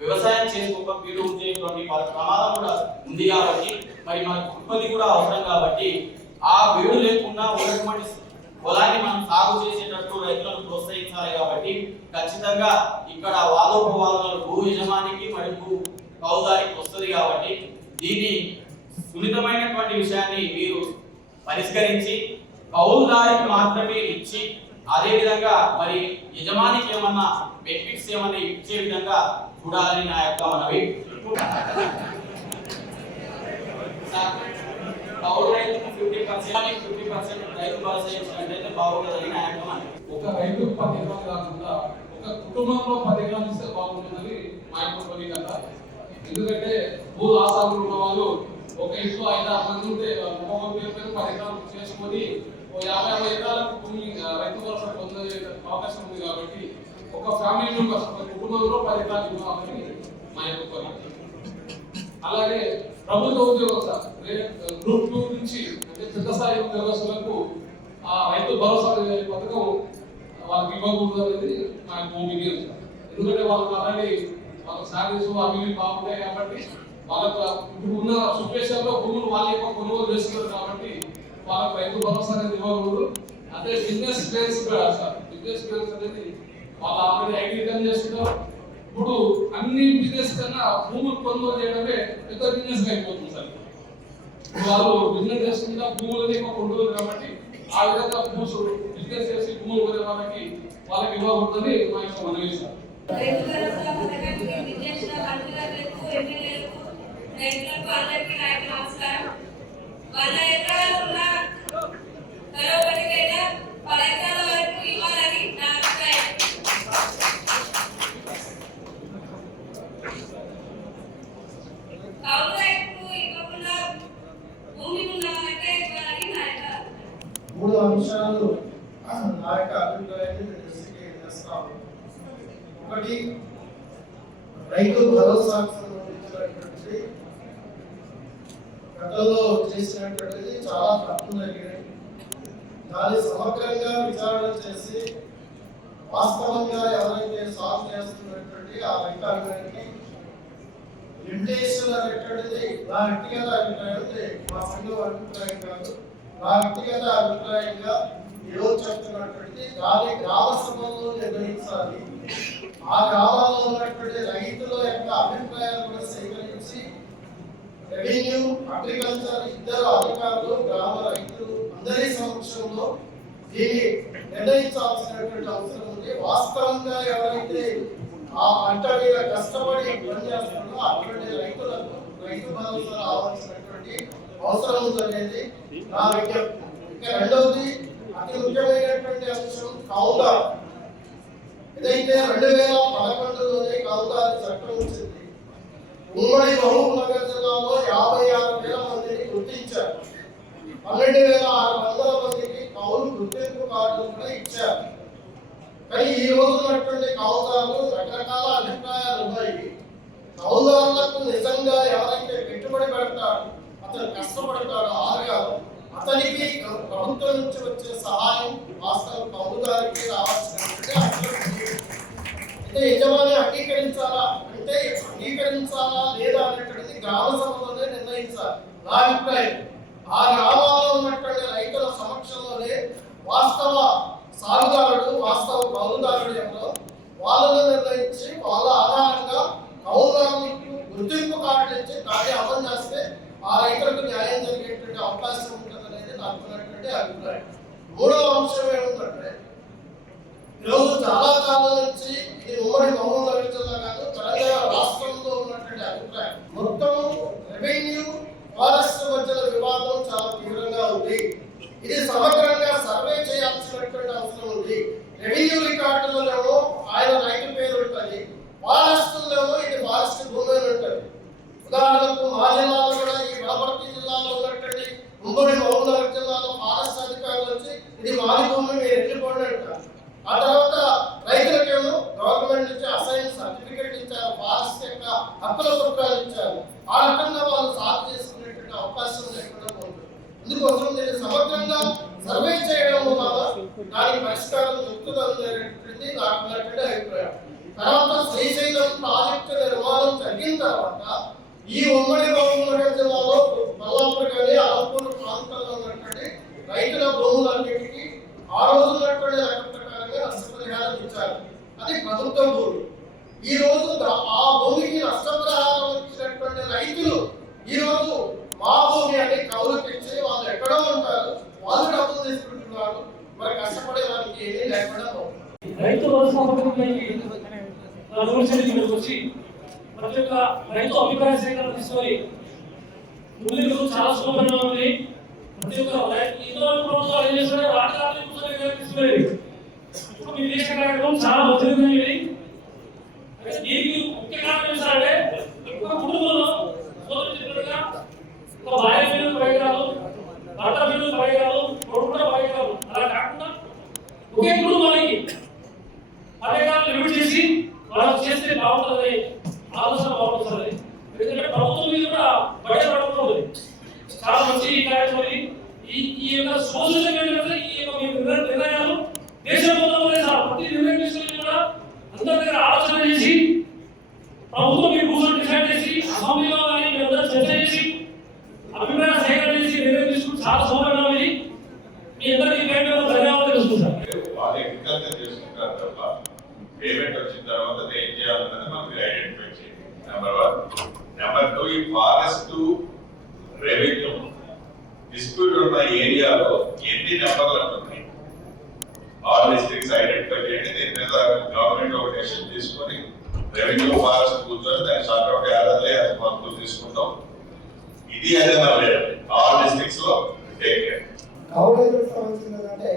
వ్యవసాయం చేసుకోక పీడు ఉంచేటువంటి ప్రమాదం కూడా ఉంది. కాబట్టి మరి మనకు ఉత్పత్తి కూడా అవసరం కాబట్టి ఆ వీడు లేకుండా ఉన్నటువంటి పొలాన్ని మనం సాగు చేసేటట్టు రైతులను ప్రోత్సహించాలి. కాబట్టి ఖచ్చితంగా ఇక్కడ వాదోపవాదాలు భూ యజమానికి మరియు భూ కౌలుదారికి వస్తుంది. కాబట్టి దీన్ని సున్నితమైనటువంటి విషయాన్ని మీరు పరిష్కరించి కౌలుదారికి మాత్రమే ఇచ్చి అదేవిధంగా మరి యజమానికి ఏమన్నా బెనిఫిట్స్ ఏమన్నా ఇచ్చే విధంగా చూడాలని నా యొక్క మనవి. కౌలు రైతుకు 50% రైతు భరోసా ఇచ్చినట్లయితే బాగుంటుందని నా యొక్క మనవి. ఒక రైతు 10 ఎకరాలు కాకుండా ఒక కుటుంబంలో 10 ఎకరాలు ఇస్తే బాగుంటుందని మా యొక్క కోరిక. ఎందుకంటే భూ ఆసాములు ఉన్న వాళ్ళు ఒక ఇంట్లో 5-6 మంది ఉంటే ఒక్కొక్క పేరు 10 ఎకరాలు చేసుకొని 50 ఎకరాలకు భూమి రైతు భరోసా పొందే అవకాశం ఉంది. కాబట్టి ఒక ఫ్యామిలీ ఒక కుటుంబంలో 10 ఎకరాలు ఇవ్వాలని మా యొక్క కోరిక. అలాగే ప్రభుత్వ ఉద్యోగం గ్రూప్ 2 నుంచి అంటే పెద్ద స్థాయి ఉద్యోగస్తులకు ఆ రైతు భరోసా పథకం వాళ్ళకి ఇవ్వకూడదు అనేది మా ఒపీనియన్. ఎందుకంటే వాళ్ళకి అలాంటి వాళ్ళ శాలరీస్ అవి బాగుంటాయి కాబట్టి వాళ్ళకు ఉన్న సిచ్యువేషన్ లో భూములు వాళ్ళ యొక్క కొనుగోలు చేస్తున్నారు కాబట్టి వాళ్ళకి రైతు భరోసా అనేది ఇవ్వకూడదు. అంటే business plans sir, business plans అనేది వాళ్ళు ఆల్రెడీ ఐటీ రిటర్న్ చేస్తున్నారు, ఇప్పుడు అన్ని బిజినెస్ కన్నా భూములు కొనుగోలు చేయడమే పెద్ద బిజినెస్ అయిపోతుంది సార్. వాళ్ళు బిజినెస్ చేసుకుంటా భూములని కొనుగోలు కాబట్టి ఆ విధంగా బిజినెస్ చేసి భూములు కొనే వాళ్ళకి ఇవ్వకూడదని మా యొక్క మనవి సార్. వాళ్ళ ఎకరాలు ఉన్న తరబడికైనా 10 ఎకరాల వరకు ఇవ్వాలని నా అభిప్రాయం. కౌలు రైతుకు ఇవ్వకుండా భూమి ఉన్న వాళ్ళకే ఇవ్వాలని నా అభిప్రాయం. 3 అంశాలు నా యొక్క అభిప్రాయాన్ని చేస్తాము. ఒకటి, రైతు భరోసాకు సంబంధించినటువంటి గతంలో చేసినటువంటిది చాలా తప్పులు జరిగినాయి. దాన్ని సమగ్రంగా విచారణ చేసి వాస్తవంగా ఎవరైతే సాగు చేస్తున్నటువంటి ఆ రైతాంగానికి లిమిటేషన్ అనేటువంటిది నా వ్యక్తిగత అభిప్రాయం, మా సంఘం అభిప్రాయం కాదు, నా వ్యక్తిగత అభిప్రాయంగా ఈరోజు చెప్తున్నటువంటిది దాని గ్రామ సభల్లో నిర్ణయించాలి. ఆ గ్రామాల్లో ఉన్నటువంటి రైతుల యొక్క అభిప్రాయాలు కూడా సేకరించి రెవెన్యూ, అగ్రికల్చర్ ఇద్దరు అధికారులు, గ్రామ రైతులు అందరి సమక్షంలో దీన్ని నిర్ణయించాల్సినటువంటి అవసరం ఉంది. వాస్తవంగా ఎవరైతే ఆ పంట మీద కష్టపడి పనిచేస్తున్నారో అటువంటి రైతులకు రైతు భరోసా రావాల్సినటువంటి అవసరం ఉందనేది నా విజ్ఞప్తి. ఇంకా రెండవది, అతి ముఖ్యమైనటువంటి అంశం కౌలుదారు. ఏదైతే 2011లోనే కౌలుదారు చట్టం వచ్చింది. ఉమ్మడి మహబూబ్నగర్ జిల్లాలో 56,000 మందిని గుర్తించారు. 12,600 మందికి కౌలు గుర్తింపు కార్డులు కూడా ఇచ్చారు. కానీ ఈ రోజు ఉన్నటువంటి కౌలుదారులు రకరకాల అభిప్రాయాలు ఉన్నాయి. కౌలుదారులకు నిజంగా ఎవరైతే పెట్టుబడి పెడతాడో, అతను కష్టపడతాడో ఆరుగాలు, అతనికి ప్రభుత్వం నుంచి వచ్చే సహాయం వాస్తవం కౌలుదారికి రావాల్సినటువంటి యజమాని అంగీకరించాలా అంటే అంగీకరించాలా లేదా అనేటువంటిది గ్రామ సభలోనే నిర్ణయించాలి నా అభిప్రాయం. ఆ గ్రామాల్లో ఉన్నటువంటి రైతుల సమక్షంలోనే వాస్తవ సాగుదారుడు, వాస్తవ కౌలుదారుడు ఎవరో వాళ్ళను నిర్ణయించి వాళ్ళ ఆధారంగా కౌలుదారులకు గుర్తింపు కార్డు ఇచ్చి దాన్ని అమలు చేస్తే ఆ రైతులకు న్యాయం జరిగేటువంటి అవకాశం ఉంటుందనేది నాకు ఉన్నటువంటి అభిప్రాయం. 3వ అంశం ఏముందంటే, ఈరోజు చాలా కాలం నుంచి ఇది ఉమ్మడి మహబూబ్నగర్ జిల్లా కాదు, తెలంగాణ రాష్ట్రంలో ఉన్నటువంటి అభిప్రాయం మొత్తం రెవెన్యూ ఫారెస్ట్ మధ్యల వివాదం చాలా తీవ్రంగా ఉంది. ఇది సమగ్రంగా సర్వే చేయాల్సినటువంటి అవసరం ఉంది. రెవెన్యూ రికార్డులలో ఆయన రైతు పేరు ఉంటుంది, ఫారెస్టులలో ఇది ఫారెస్ట్ భూమి ఉంటుంది. ఉదాహరణకు మా జిల్లాలో కూడా ఈ వనపర్తి జిల్లాలో ఉన్నటువంటి ఉమ్మడి మహబూబ్నగర్ జిల్లాలో ఫారెస్ట్ అధికారులు వచ్చి ఇది మాది భూమి, మీరు వెళ్ళిపోండి అంటారు. ఆ తర్వాత రైతులకేమో గవర్నమెంట్ నుంచి అసైన్ సర్టిఫికేట్ ఇచ్చారు, ఫారెస్ట్ యొక్క హక్కుల పత్రాలు ఇచ్చారు. ఆ రకంగా వాళ్ళు సాగు చేసుకునేటువంటి అవకాశం లేకుండా పోతుంది. అందుకోసం దీన్ని సమగ్రంగా సర్వే చేయడం వల్ల దాని పరిష్కారం దొరుకుతుందనేటువంటిది నాకు ఉన్నటువంటి అభిప్రాయం. తర్వాత శ్రీశైలం ప్రాజెక్టు నిర్మాణం జరిగిన తర్వాత ఈ ఉమ్మడి మహబూబ్నగర్ జిల్లాలో మల్లాపూర్ కానీ అలంపూర్ ప్రాంతాల్లో ఉన్నటువంటి రైతుల భూములన్నిటికీ ఆ రోజు ఉన్నటువంటి లెక్క ప్రకారంగా నష్టపరిహారం ఇచ్చారు. అది ప్రభుత్వ భూమి. ఈ రోజు ఆ భూమికి నష్టపరిహారం ఇచ్చినటువంటి రైతులు ఈ రోజు మా భూమి అని కౌలుకి ఇచ్చి వాళ్ళు ఎక్కడో ఉంటారు, వాళ్ళు డబ్బులు తీసుకుంటున్నారు. మరి కష్టపడే వారికి ఏమీ లేకుండా రైతు వచ్చి ప్రతి ఒక్క రైతు అభిప్రాయ సేకరణ తీసుకొని ముందు చాలా సులభంగా ఉంది. ప్రతి ఒక్క ప్రభుత్వాలు ఏం చేస్తున్నాయి, రాష్ట్రాలు తీసుకునేది ఇప్పుడు మీ దేశ కార్యక్రమం చాలా మంచిది. దీనికి ముఖ్య కారణం ఏంటంటే ఒక కుటుంబంలో సోదరుగా ఒక భార్య మీద పైరాలు, భర్త మీద పైరాలు, కొడుకు కూడా పైరాలు, అలా కాకుండా ఒకే కుటుంబానికి పైరాలు లిమిట్ చేసి వాళ్ళు చేస్తే బాగుంటుంది ఆలోచన బాగుంటుంది. ఎందుకంటే ప్రభుత్వం మీద కూడా బయట పడుతుంది. చాలా మంచి కార్యక్రమం. ఈ యొక్క సోషల్ ఈ యొక్క నిర్ణయాలు దేశం మొత్తంలో ప్రతి నిర్ణయం తీసుకుని కూడా అందరి దగ్గర ఆలోచన చేసి ప్రభుత్వం మీ కూర్చొని డిసైడ్ చేసి అసెంబ్లీలో కానీ మీరందరూ చర్చ చేసి అభిప్రాయ సేకరణ చేసి నిర్ణయం తీసుకుని చాలా సౌకర్యం ఉంది. మీ అందరికీ ధన్యవాదాలు తెలుసుకుంటారు. వాళ్ళు అగ్రికల్చర్ చేసుకుంటారు తప్ప పేమెంట్ వచ్చిన తర్వాత ఏం చేయాలన్నది మనకు ఫారెస్ట్ రెవెన్యూ డిస్ప్యూట్ ఉన్న ఏరియాలో ఎన్ని నెంబర్లు ఉన్నాయి ఆల్ డిస్ట్రిక్ట్స్ ఐడెంటిఫై చేయండి. దీని మీద గవర్నమెంట్ ఒక డెసిషన్ తీసుకొని రెవెన్యూ ఫారెస్ట్ కూర్చొని దాన్ని షార్ట్అవుట్ యాదలే అది మొత్తం తీసుకుంటాం. ఇది ఏదైనా లేదు ఆల్ డిస్ట్రిక్ట్స్ లో టేక్ కేర్. కౌలుకు సంబంధించిందంటే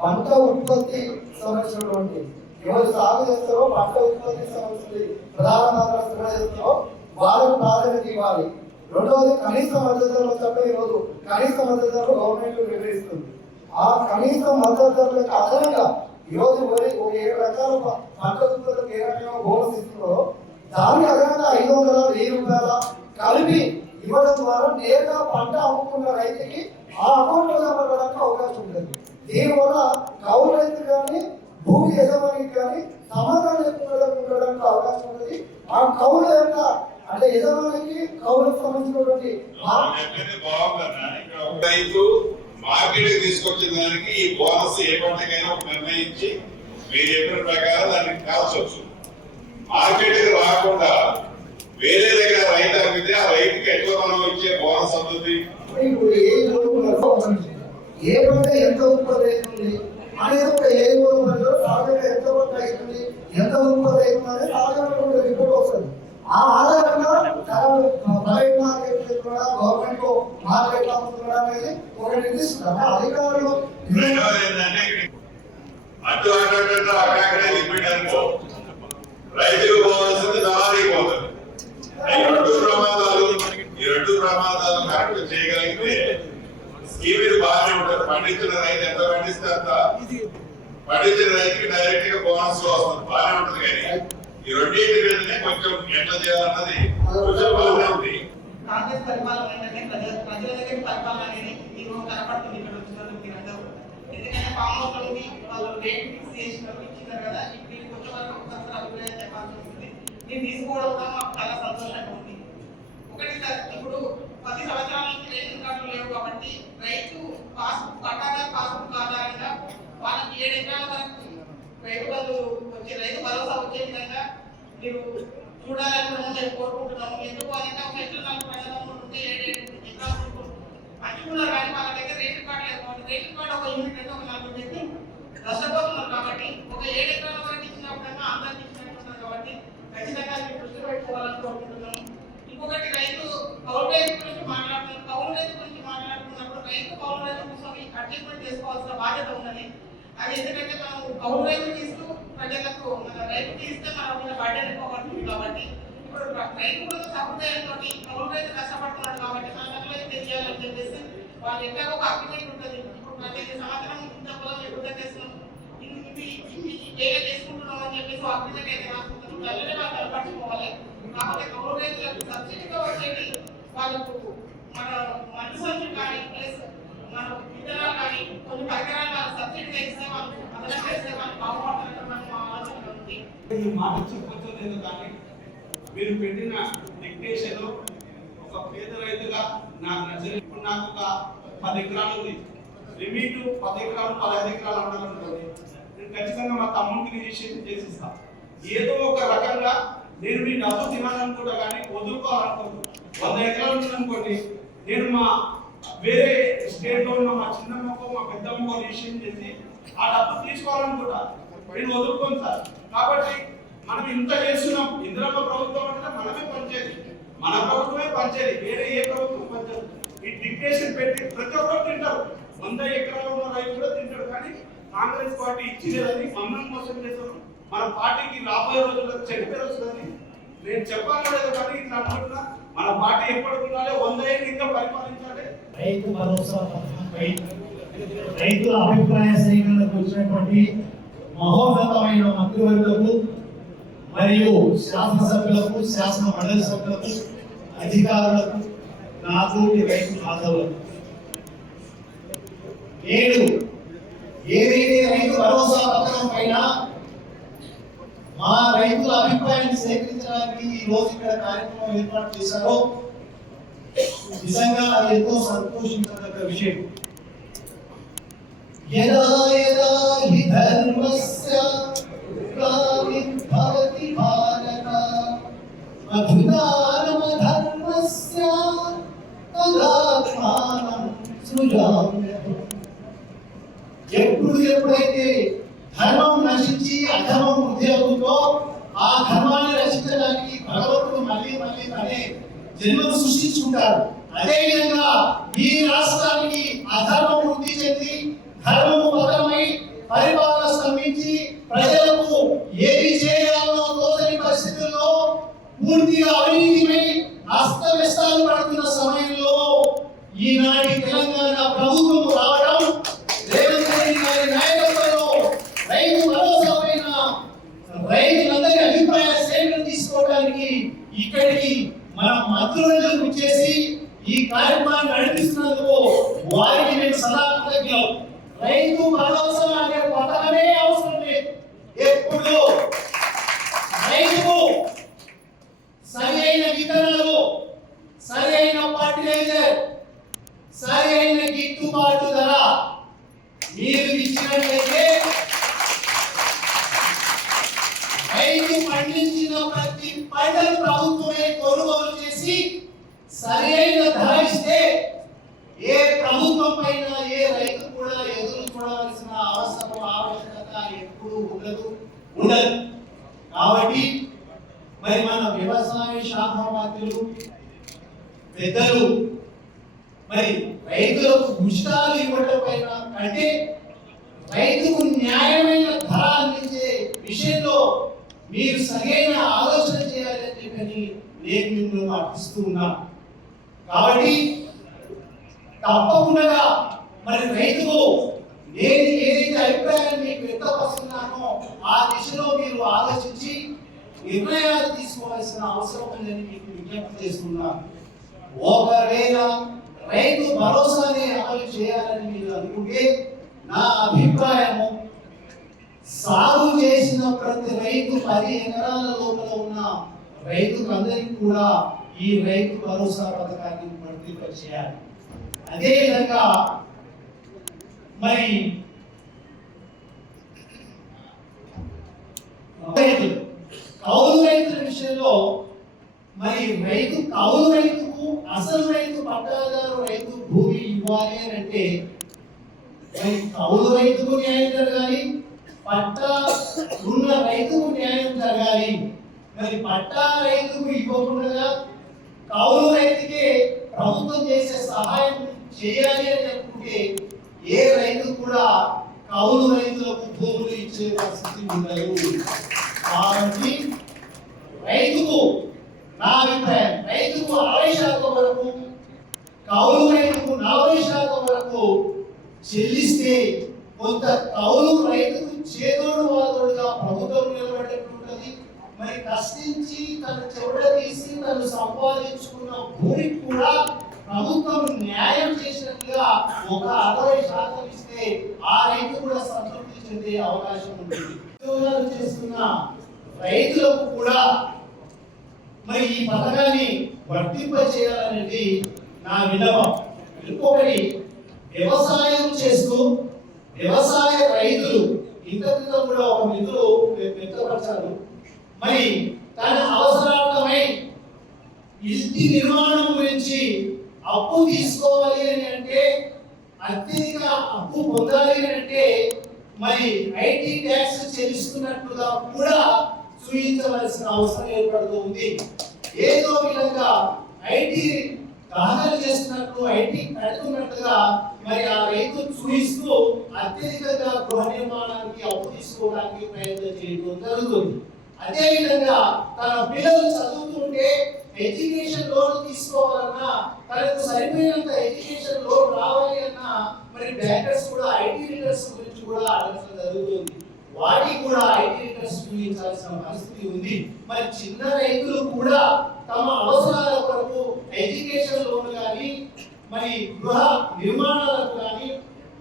పంట ఉత్పత్తి సంబంధించినటువంటి ఎవరు సాగు చేస్తారో పంట ఉత్పత్తి సంబంధించి ప్రధాన చేస్తారో వాళ్ళకు ప్రాధాన్యత ఇవ్వాలి. రెండవది కనీస మద్దతు ధరల చట్టం ఈరోజు కనీస మద్దతు ధరలు గవర్నమెంట్ నిర్వహిస్తుంది. ఆ కనీస మద్దతు ధరలకు అదనంగా ఈరోజు వరి 7 రకాల పంట ఉత్పత్తులకు ఏ రకంగా బోనస్ ఇస్తుందో దానికి అదనంగా 500, 1000 రూపాయల కలిపి ఇవ్వడం ద్వారా నేరుగా పంట అమ్ముకున్న రైతుకి ఆ అకౌంట్ లో జమ అవడానికి అవకాశం ఉంటుంది. దీనివల్ల కౌలు రైతు కానీ భూమి యజమానికి కానీ సమాధానం లేకుండా ఉండడానికి అవకాశం ఉంటుంది. ఆ కౌలు యొక్క అంటే యజమానికి కౌలుకు సంబంధించినటువంటి రైతు మార్కెట్ తీసుకొచ్చిన దానికి ఈ బోనస్ ఏ పంటకైనా నిర్ణయించి మీరు చెప్పిన ప్రకారం దాన్ని కాల్చవచ్చు. మార్కెట్ రాకుండా వేరే దగ్గర రైతు అమ్మితే ఆ రైతుకి ఎట్లా మనం ఇచ్చే బోనస్ అవుతుంది? ఏ పంట ఎంత ఉత్పత్తి అవుతుంది అనేది ఒక ఏ ఊరిలో సాగుగా ఎంత పంట అవుతుంది, ఎంత ఉత్పత్తి అవుతుంది అనేది సాధారణ రిపోర్ట్ వస్తుంది. ఆ ఆధారంగా ప్రైవేట్ మార్కెట్ కూడా గవర్నమెంట్ మార్కెట్ అమ్ముతున్నాడు అనేది ఒక నిర్దిష్ట అధికారులు అటు అక్కడే లిమిట్ అనుకో రైతుకు పోవాల్సింది దళారీకి పోతుంది. ఈ రెండు ప్రమాదాలు కరెక్ట్ చేయగలిగితే స్కీమ్ ఇది బాగానే ఉంటుంది. పండించిన రైతు ఎంత పండిస్తే అంత పండించిన రైతుకి డైరెక్ట్ గా బోనస్ వస్తుంది, బాగానే ఉంటుంది. కానీ ఈ రెండింటి మీదనే కొంచెం ఎట్లా చేయాలన్నది కొంచెం బాగానే ఉంది. కాంగ్రెస్ పరిపాలన ఏంటంటే ప్రజల దగ్గర పరిపాలన అనేది ఈరోజు కనపడుతుంది ఇక్కడ వచ్చినందుకు మీరందరూ. ఎందుకంటే ఫామ్ హౌస్ ఉంది, వాళ్ళు రేట్ ఫిక్స్ చేసినారు, ఇచ్చినారు కదా. ఇప్పుడు కొంచెం వరకు ఒకసారి అభిప్రాయం చెప్పాల్సి వస్తుంది. మీరు తీసుకోవడం కూడా మాకు చాలా సంతోషంగా ఉంది. ఒకటి సార్, ఇప్పుడు 10 సంవత్సరాల నుంచి రేషన్ కార్డులు లేవు కాబట్టి రైతు పట్టాదారు పాస్బుక్ ఆధారంగా వాళ్ళకి 7 ఎకరాల వరకు రైతు బంధు వచ్చే రైతు భరోసా వచ్చే విధంగా మీరు చూడాలని మేము కోరుకుంటున్నాము. ఎందుకు అంటే ఒక ఎట్లా 4 ప్రజలు ఉంటే 7 ఎకరాలు పంచుకున్నారు కానీ వాళ్ళ దగ్గర రేషన్ కార్డు లేదు కాబట్టి రేషన్ కార్డు ఒక యూనిట్ అయితే ఒక 4 వ్యక్తులు నష్టపోతున్నారు. కాబట్టి ఒక 7 ఎకరాల వరకు ఇచ్చినప్పుడైనా అందరికి ఇచ్చినట్టున్నారు. కాబట్టి ఖచ్చితంగా మీరు దృష్టి పెట్టుకోవాలని కోరుకుంటున్నాము. ఇంకొకటి రైతు కౌలు రైతు గురించి మాట్లాడుతున్నారు. కౌలు రైతు గురించి మాట్లాడుతున్నప్పుడు రైతు కౌలు రైతు కోసం అడ్జస్ట్మెంట్ చేసుకోవాల్సిన బాధ్యత ఉన్నది. అది ఎందుకంటే మనం కౌలు రైతుకి ఇస్తూ ప్రజలకు మన రైతుకి ఇస్తే మన బడ్జెట్ ఎక్కువ పడుతుంది. కాబట్టి ఇప్పుడు రైతు కూడా సహృదయంతో కౌలు రైతు కష్టపడుతున్నాడు కాబట్టి మనలో తెలియాలని చెప్పేసి వాళ్ళు ఎక్కడ ఒక అగ్రిమెంట్ ఉంటుంది. ఇప్పుడు ప్రతి సంవత్సరం ఇంత పొలం ఎప్పుడు చేస్తున్నాం, ఇది వేరే చేసుకుంటున్నాం అని చెప్పేసి అగ్రిమెంట్ అయితే రాసుకుంటాం. ప్రజలే వాళ్ళు కనపడుకోవాలి. కాబట్టి కౌలు రైతులకు సబ్సిడీగా వచ్చేది వాళ్ళకు మన మంచి సంచులు కానీ ప్లస్ మన విత్తనాలు కానీ కొన్ని పరికరాలు వాళ్ళు సబ్సిడీగా ఇస్తే వాళ్ళు అదనం చేస్తే వాళ్ళు బాగుపడతారని మనం ఆలోచన ఉంది. ఈ మాట చెప్పొచ్చో లేదో కానీ మీరు పెట్టిన డిక్టేషన్ ఒక పేద రైతుగా నాకు నచ్చలేదు. ఇప్పుడు నాకు ఒక 10 ఎకరాలు ఉంది. లిమిట్ 10 ఎకరాలు 15 ఎకరాలు ఉండాలనుకోండి, నేను ఖచ్చితంగా మా తమ్ముడికి రిజిస్ట్రేషన్ చేసిస్తాను. ఏదో ఒక రకంగా నేను మీ డబ్బు తినాలనుకుంటా కానీ వదులుకోవాలనుకోను. 100 ఎకరాలు ఉందనుకోండి, నేను మా వేరే స్టేట్ లో ఉన్న మా చిన్నమ్మకో మా పెద్దమ్మకో రిజిస్ట్రేషన్ చేసి ఆ డబ్బు తీసుకోవాలనుకుంటా, నేను వదులుకోను సార్. కాబట్టి మనం ఇంత చేస్తున్నాం. ఇందిరమ్మ ప్రభుత్వం అంటే మనమే పనిచేది, మన ప్రభుత్వమే పనిచేది, వేరే ఏ ప్రభుత్వం పనిచేది. ఈ డిక్టేషన్ పెట్టి ప్రతి ఒక్కరు తింటారు. 100 ఎకరాలు ఉన్న రైతు కూడా తింటాడు. కానీ కాంగ్రెస్ పార్టీ ఇచ్చిలేదని మమ్మల్ని మోసం చేశారు. మన పార్టీకి రాబోయే రోజుల్లో చెడు పేరు వస్తుందని నేను చెప్పలేదు. కానీ ఇట్లా అనుకుంటున్నా, మన పార్టీ ఎప్పుడు ఉండాలి, 100 ఏళ్ళు ఇంకా పరిపాలించాలి. రైతు భరోసా పథకంపై రైతుల అభిప్రాయ సేకరణకు వచ్చినటువంటి మహోన్నతమైన మంత్రివర్యులకు మరియు శాసనసభ్యులకు, శాసన మండలి సభ్యులకు, అధికారులకు, నాతోటి రైతు బాంధవులకు నేడు ఏదైతే రైతు భరోసా పథకం పైన మా రైతుల అభిప్రాయాన్ని సేకరించడానికి ఈ రోజు ఇక్కడ కార్యక్రమం ఏర్పాటు చేశారో నిజంగా అది ఎంతో సంతోషించదగ్గ విషయం. యదా యదా హి ధర్మస్య గ్లానిర్భవతి భారత అధునా ధర్మస్య ఎప్పుడైతే ధర్మం నశించి అధర్మం వృద్ధి అవుతుందో ఆ ధర్మాన్ని రక్షించడానికి భగవంతుడు మళ్ళీ తనే జన్మను సృష్టించుకుంటారు. అదేవిధంగా ఈ రాష్ట్రానికి అధర్మం వృద్ధి చెంది ధర్మము పతనమై పరిపాలన స్తంభించి ప్రజలకు ఏది చేయాలో తోచని పరిస్థితుల్లో పూర్తిగా అవినీతిమై అస్తవ్యస్తాలు పడుతున్న సమయంలో ఈనాటి తెలంగాణ ప్రభుత్వం రావడం, రేవంత్ రెడ్డి గారి నాయకత్వంలో రైతు భరోసా పైన రైతులందరి అభిప్రాయ సేకరణ తీసుకోవడానికి ఇక్కడికి మన మంత్రులందరూ వచ్చేసి ఈ కార్యక్రమాన్ని నడిపిస్తున్నందుకు వారికి నేను సదా కృతజ్ఞులు. రైతు భరోసా అనే పథకమే అవసరం లేదు. ఎప్పుడు రైతుకు సరి అయిన విత్తనాలు, సరి అయిన ఫర్టిలైజర్, సరి అయిన గిట్టుబాటు ధర మీరు ఇచ్చినట్లయితే రైతు పండించిన ప్రతి పంటను ప్రభుత్వమే కొనుగోలు చేసి సరి అయిన ధర ఇస్తే ఏ ప్రభుత్వం పైన ఏ రైతు కూడా ఎదురు చూడవలసిన ఆవశ్యకత ఎప్పుడు ఉండదు. కాబట్టి మరి మన వ్యవసాయ శాఖ మంత్రులు పెద్దలు మరి రైతులకు ఉచితాలు ఇవ్వడం పైన కంటే రైతుకు న్యాయమైన ధర అందించే విషయంలో మీరు సరైన ఆలోచన చేయాలని చెప్పని నేను మిమ్మల్ని అర్థిస్తూ ఉన్నాను. కాబట్టి తప్పకుండా మరి రైతుకు నేను ఏదైతే అభిప్రాయాన్ని మీకు వ్యక్తపరుస్తున్నానో ఆ దిశలో మీరు ఆలోచించి నిర్ణయాలు తీసుకోవాల్సిన అవసరం ఉందని మీకు విజ్ఞప్తి చేస్తున్నాను. ఒకవేళ రైతు భరోసానే అమలు చేయాలని మీరు అనుకుంటే నా అభిప్రాయము సాగు చేసిన ప్రతి రైతు 10 ఎకరాల లోపల ఉన్న రైతులందరికీ కూడా ఈ రైతు భరోసా పథకాన్ని వర్తింపచేయాలి. అదేవిధంగా మరి కౌలు రైతుల విషయంలో మరి కౌలు రైతుకు అసలు రైతు పట్టాదారు రైతు భూమి ఇవ్వాలి అని అంటే మరి కౌలు రైతుకు న్యాయం జరగాలి, పట్టా ఉన్న రైతుకు న్యాయం జరగాలి. మరి పట్టా రైతుకు ఇవ్వకుండా కౌలు రైతుకే ప్రభుత్వం చేసే సహాయం చేయాలి అని అనుకుంటే ఏ రైతు కూడా కౌలు రైతులకు భూములు ఇచ్చే పరిస్థితి ఉండదు. కాబట్టి రైతుకు నా అభిప్రాయం రైతుకు 60% వరకు, కౌలు రైతుకు 40% వరకు చెల్లిస్తే కొంత కౌలు రైతుకు చేదోడు వాదోడుగా ప్రభుత్వం నిలబడేట్టుంటది. మరి కష్టించి తన చెవుడ తీసి తను సంపాదించుకున్న భూమికి కూడా ప్రభుత్వం న్యాయం చేసినట్టుగా ఒక 60% ఇస్తే ఆ రైతు కూడా సంతృప్తి చెందే అవకాశం ఉంటుంది. ఉద్యోగాలు చేస్తున్న రైతులకు కూడా మరి ఈ పథకాన్ని వర్తింపచేయాలనేది నా విన్నపం. ఇంకొకటి, వ్యవసాయం చేస్తూ వ్యవసాయ రైతులు ఇంతకుముందు కూడా ఒక మిత్రులు వ్యక్తపరిచారు. మరి తన అవసరార్థమై ఇంటి నిర్మాణం గురించి అప్పు తీసుకోవాలి అని అంటే, అత్యధిక అప్పు పొందాలి అని అంటే మరి ఐటీ ట్యాక్స్ చెల్లిస్తున్నట్లుగా కూడా చూపించవలసిన అవసరం ఏర్పడుతుంది. ఏదో విధంగా ఐటీ దాఖలు చేస్తున్నట్టు, ఐటీ కడుతున్నట్టుగా మరి ఆ రైతు చూపిస్తూ అత్యధికంగా గృహ నిర్మాణానికి అప్పు తీసుకోవడానికి ప్రయత్నం చేయడం జరుగుతుంది. అదేవిధంగా తన పిల్లలు చదువుతుంటే ఎడ్యుకేషన్ లోన్ తీసుకోవాలన్నా, తనకు సరిపోయినంత ఎడ్యుకేషన్ లోన్ రావాలి అన్నా మరి బ్యాంకర్స్ కూడా ఐటీ రిటర్న్స్ గురించి కూడా అడగడం జరుగుతుంది. వాటికి కూడా ఐటీ రిటర్న్స్ చూపించాల్సిన పరిస్థితి ఉంది. మరి చిన్న రైతులు కూడా తమ అవసరాల కొరకు ఎడ్యుకేషన్ లోన్ కానీ మరి గృహ నిర్మాణాలకు కానీ,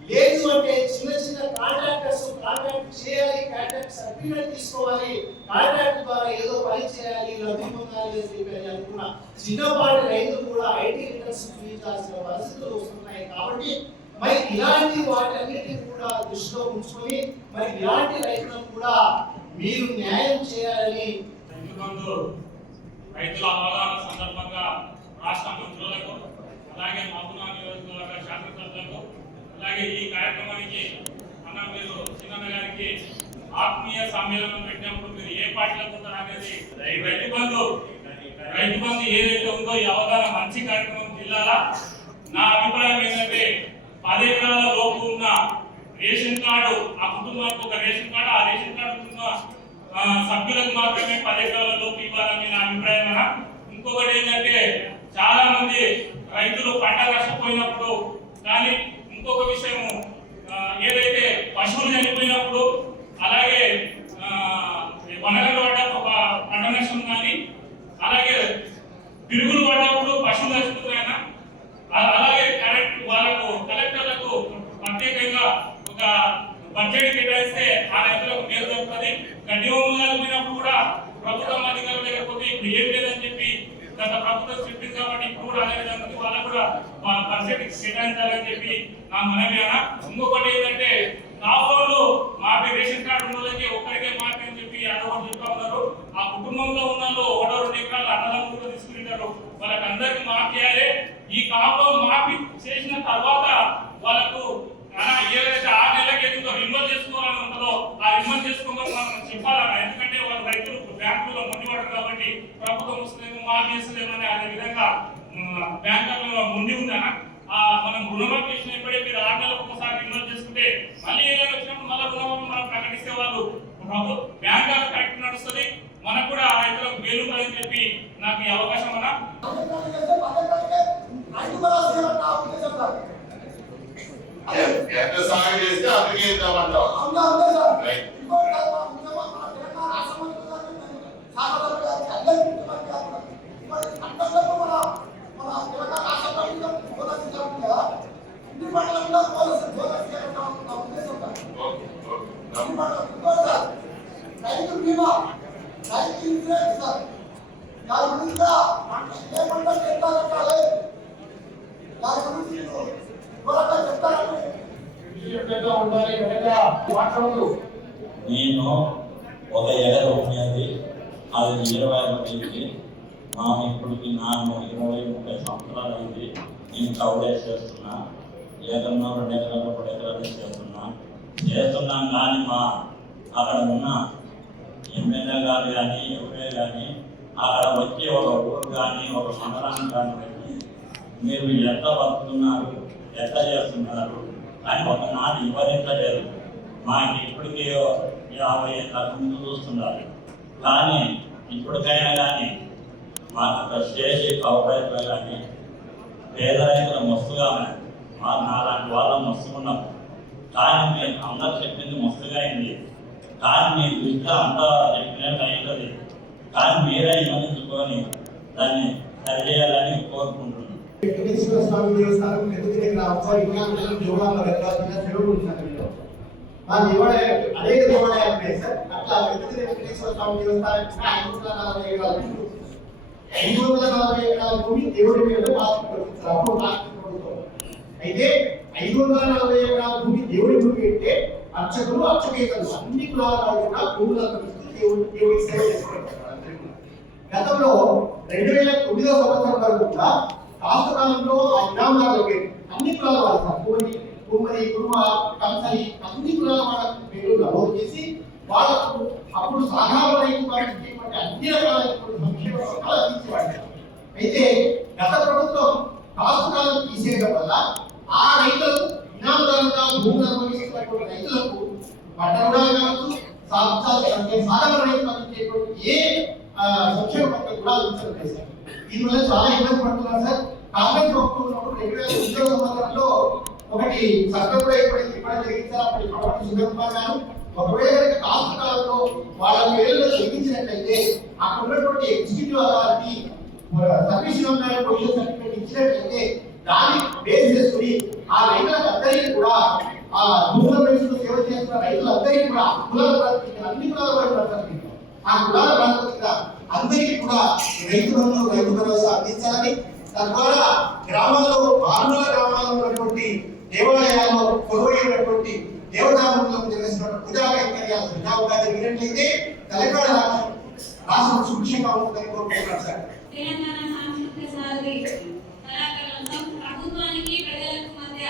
లేదు అంటే చిన్న చిన్న కాంట్రాక్టర్స్ కాంట్రాక్ట్ చేయాలి, కాంట్రాక్ట్ సర్టిఫికేట్ తీసుకోవాలి, కాంట్రాక్ట్ ద్వారా ఏదో పని చేయాలి, లబ్ధి పొందాలి అని అనుకున్న చిన్నపాటి రైతులు కూడా ఐటీ రిటర్న్స్ చూపించాల్సిన పరిస్థితులు వస్తున్నాయి. కాబట్టి మరి ఇలాంటి వాటన్నిటిని కూడా దృష్టిలో ఉంచుకొని మరి ఇలాంటి రైతులకు కూడా మీరు న్యాయం చేయాలని రైతుల అవగాహన సందర్భంగా రాష్ట్ర మంత్రులకు అలాగే మహబూబా నియోజకవర్గ శాసనసభ సోదరులకు, అలాగే ఈ కార్యక్రమానికి అన్న మీరు చిన్న గారికి ఆత్మీయ సమ్మేళనం పెట్టినప్పుడు మీరు ఏ పార్టీలో పోతారు అనేది రైతు బంధు ఏదైతే ఉందో ఈ అవగాహన మంచి కార్యక్రమం జిల్లాలో. నా అభిప్రాయం ఏంటంటే 10 ఎకరాల లోపు ఉన్న రేషన్ కార్డు, ఆ కుటుంబానికి ఒక రేషన్ కార్డు, ఆ రేషన్ కార్డు ఉన్న సభ్యులకు మాత్రమే 10 ఎకరాల లోపు ఇవ్వాలని నా అభిప్రాయం. ఇంకొకటి ఏంటంటే చాలా మంది రైతులు పంట నష్టపోయినప్పుడు కానీ ఇంకొక విషయము ఏదైతే పశువులు చనిపోయినప్పుడు అలాగే వనరులు పడ్డప్పుడు పంట నష్టం కానీ అలాగే పిరుగులు పడ్డప్పుడు పశువులు చచ్చిపోతాయన్నా అలాగే వాళ్ళకు కలెక్టర్లకు ప్రత్యేకంగా ఒక బడ్జెట్ కేటాయిస్తే ఆ రైతులకు మేలు జరుగుతుంది. గడ్డి కలిపినప్పుడు కూడా ప్రభుత్వం అధికారులు లేకపోతే ఇప్పుడు ఏం లేదని చెప్పి గత ప్రభుత్వం చెప్పింది కాబట్టి ఇప్పుడు కూడా అదే విధంగా వాళ్ళకు కూడా బడ్జెట్ కేటాయించాలని చెప్పి నా మనవి అన్న. ఇంకొకటి ఏంటంటే లాక్డౌన్లో మాపి రేషన్ కార్డు ఉన్న వాళ్ళకి ఒక్కరికే మాపి అని చెప్పి అడగడం చెప్తా ఉన్నారు. ఆ కుటుంబంలో ఉన్న వాళ్ళు 1-2 ఎకరాలు అన్నదానం కూడా తీసుకుంటారు, వాళ్ళకి అందరికి మాఫ్ చేయాలి. ఈ కాలంలో మాఫీ చేసిన తర్వాత వాళ్ళకు ఏదైతే 6 నెలలకి ఏదో రిన్యూవల్ చేసుకోవాలని ఉంటుందో ఆ రిన్యూవల్ చేసుకోమని మనం చెప్పాలన్నా. ఎందుకంటే వాళ్ళు రైతులు బ్యాంకులో ముండిపడరు కాబట్టి ప్రభుత్వం వస్తుందేమో మాఫీ చేస్తుందేమని అదే విధంగా బ్యాంకులో ముండి ఉందన్నా. మనం రుణమాఫీ చేసినప్పుడే మీరు 6 నెలలకు ఒకసారి రిన్యూవల్ చేసుకుంటే మళ్ళీ ఏదైనా వచ్చినప్పుడు మళ్ళీ రుణమాఫీ మనం ప్రకటిస్తే వాళ్ళు బ్యాంక్ కరెక్ట్ నడుస్తుంది, మనకు కూడా ఆ రైతులకు మేలు అని చెప్పి నాకు ఈ అవకాశం అన్నా. ఎంత సాగు చేస్తే అందుకే ఇద్దామంటావు. రైతు బీమా, రైతు ఇన్సూరెన్స్ దాని గురించి ఏ పంట చెప్తారంటే దాని గురించి త్వరగా చెప్తారని నేను ఒక ఎకరం ఉన్నది, అది 20 మా ఇప్పటికి నాకు 20-30 సంవత్సరాలు అయింది. నేను కౌడే చేస్తున్నా, ఎకరన్నో 2 ఎకరాలు 3 ఎకరాలు చేస్తున్నాం. కానీ మా అక్కడ ఉన్న ఎమ్మెల్యే గారు కానీ ఎవరే కానీ అక్కడ వచ్చి ఒక ఊరు కానీ ఒక మండలాన్ని కానీ పెట్టి మీరు ఎట్లా బతుకుతున్నారు, ఎట్లా చేస్తున్నారు అని ఒకనాడు వివరించలేదు. మాకు ఇప్పటికీ 50 ఏళ్ళ ముందు చూస్తున్నారు. కానీ ఇప్పటికైనా కానీ మాకు అక్కడ చేసి కౌరైతులు కానీ పేద రైతుల మస్తుగా నాలాంటి వాళ్ళ మస్తుకున్నాం. కానీ మేము అందరు చెప్పింది మస్తుగా అయింది, కానీ మీ దృష్టిలో అంతా చెప్పినట్టు అవుతుంది. కానీ మీరే గమనించుకొని దాన్ని సరిచేయాలని కోరుకుంటున్నాను. అనేక దేవాలయాలు ఉన్నాయి సార్. అట్లా వెంకటేశ్వర స్వామి దేవస్థానం 540 ఎకరాల భూమి దేవుడి మీద అయితే 540 ఎకరాల భూమి దేవుడి భూమి అంటే అర్చకులు అర్చకేతలు అన్ని కులాల కూడా భూములను దేవుడికి సేవ చేసుకుంటారు. గతంలో 2009వ సంవత్సరం వరకు కూడా రాష్ట్రకాలంలో ఆ గ్రామాలకు అన్ని కులాల వారు సార్ కుమ్మరి కుర్మ కంసలి అన్ని కులాల వాళ్ళ పేరు నమోదు చేసి వాళ్ళకు అప్పుడు సాధారణ అన్ని రకాల సంక్షేమ పథకాలు అందించేవాడు. అయితే గత ప్రభుత్వం రాష్ట్రాలను తీసేయడం వల్ల ఆ రైతులకు ఇనామదారులుగా భూములు అనుభవిస్తున్నటువంటి రైతులకు పంట రుణాలు కావచ్చు, సాధారణ రైతులు అందించేటువంటి ఏ సంక్షేమ పథకం కూడా అందించడం లేదు సార్. దీనివల్ల చాలా ఇబ్బంది పడుతున్నారు సార్. కాంగ్రెస్ ప్రభుత్వం 2009వ సంవత్సరంలో ఒకటి సర్వే కూడా ఇప్పటి జరిగించారు. అప్పటి ప్రభుత్వం సుందరకుమార్ గారు ఒకవేళ కాస్ట్ కాలంలో వాళ్ళ పేర్లు తగ్గించినట్లయితే అక్కడ ఉన్నటువంటి executive authority sufficient position certificate ఇచ్చినట్లయితే దాన్ని బేస్ చేసుకుని ఆ రైతులందరికీ కూడా ఆ భూముల పెన్షన్ సేవ చేస్తున్న రైతులందరికీ కూడా కులాల ప్రాతిపదికన అన్ని కులాల ప్రాతిపదికన ఆ కులాల ప్రాతిపదికన అందరికీ కూడా రైతు భరోసా అందించాలని, తద్వారా గ్రామాల్లో మారుమూల గ్రామాల్లో ఉన్నటువంటి దేవాలయాల్లో కొలువైనటువంటి దేవతామూర్తులకు చేసినటువంటి పూజా కైంకర్యాలు సజావుగా జరిగినట్లయితే తెలంగాణ రాష్ట్రం సుభిక్షంగా ఉంటుందని కోరుకుంటున్నారు సార్. తెలంగాణ సాంస్కృతిక సారథి కళాకారులంతా ప్రభుత్వానికి ప్రజలకు మధ్య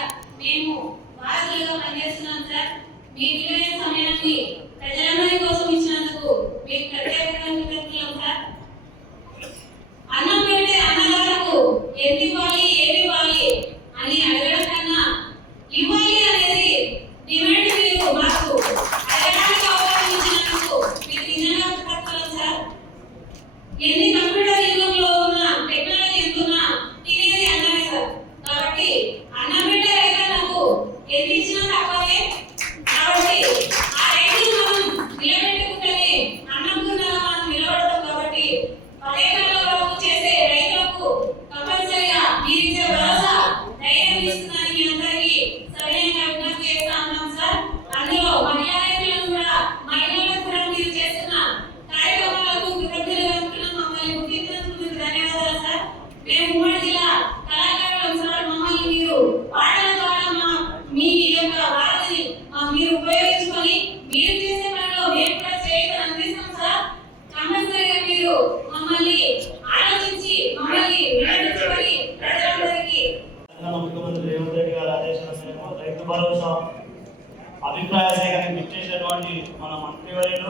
అభిప్రాయ సేకరణ ఇచ్చేసినటువంటి మన మంత్రివర్యులు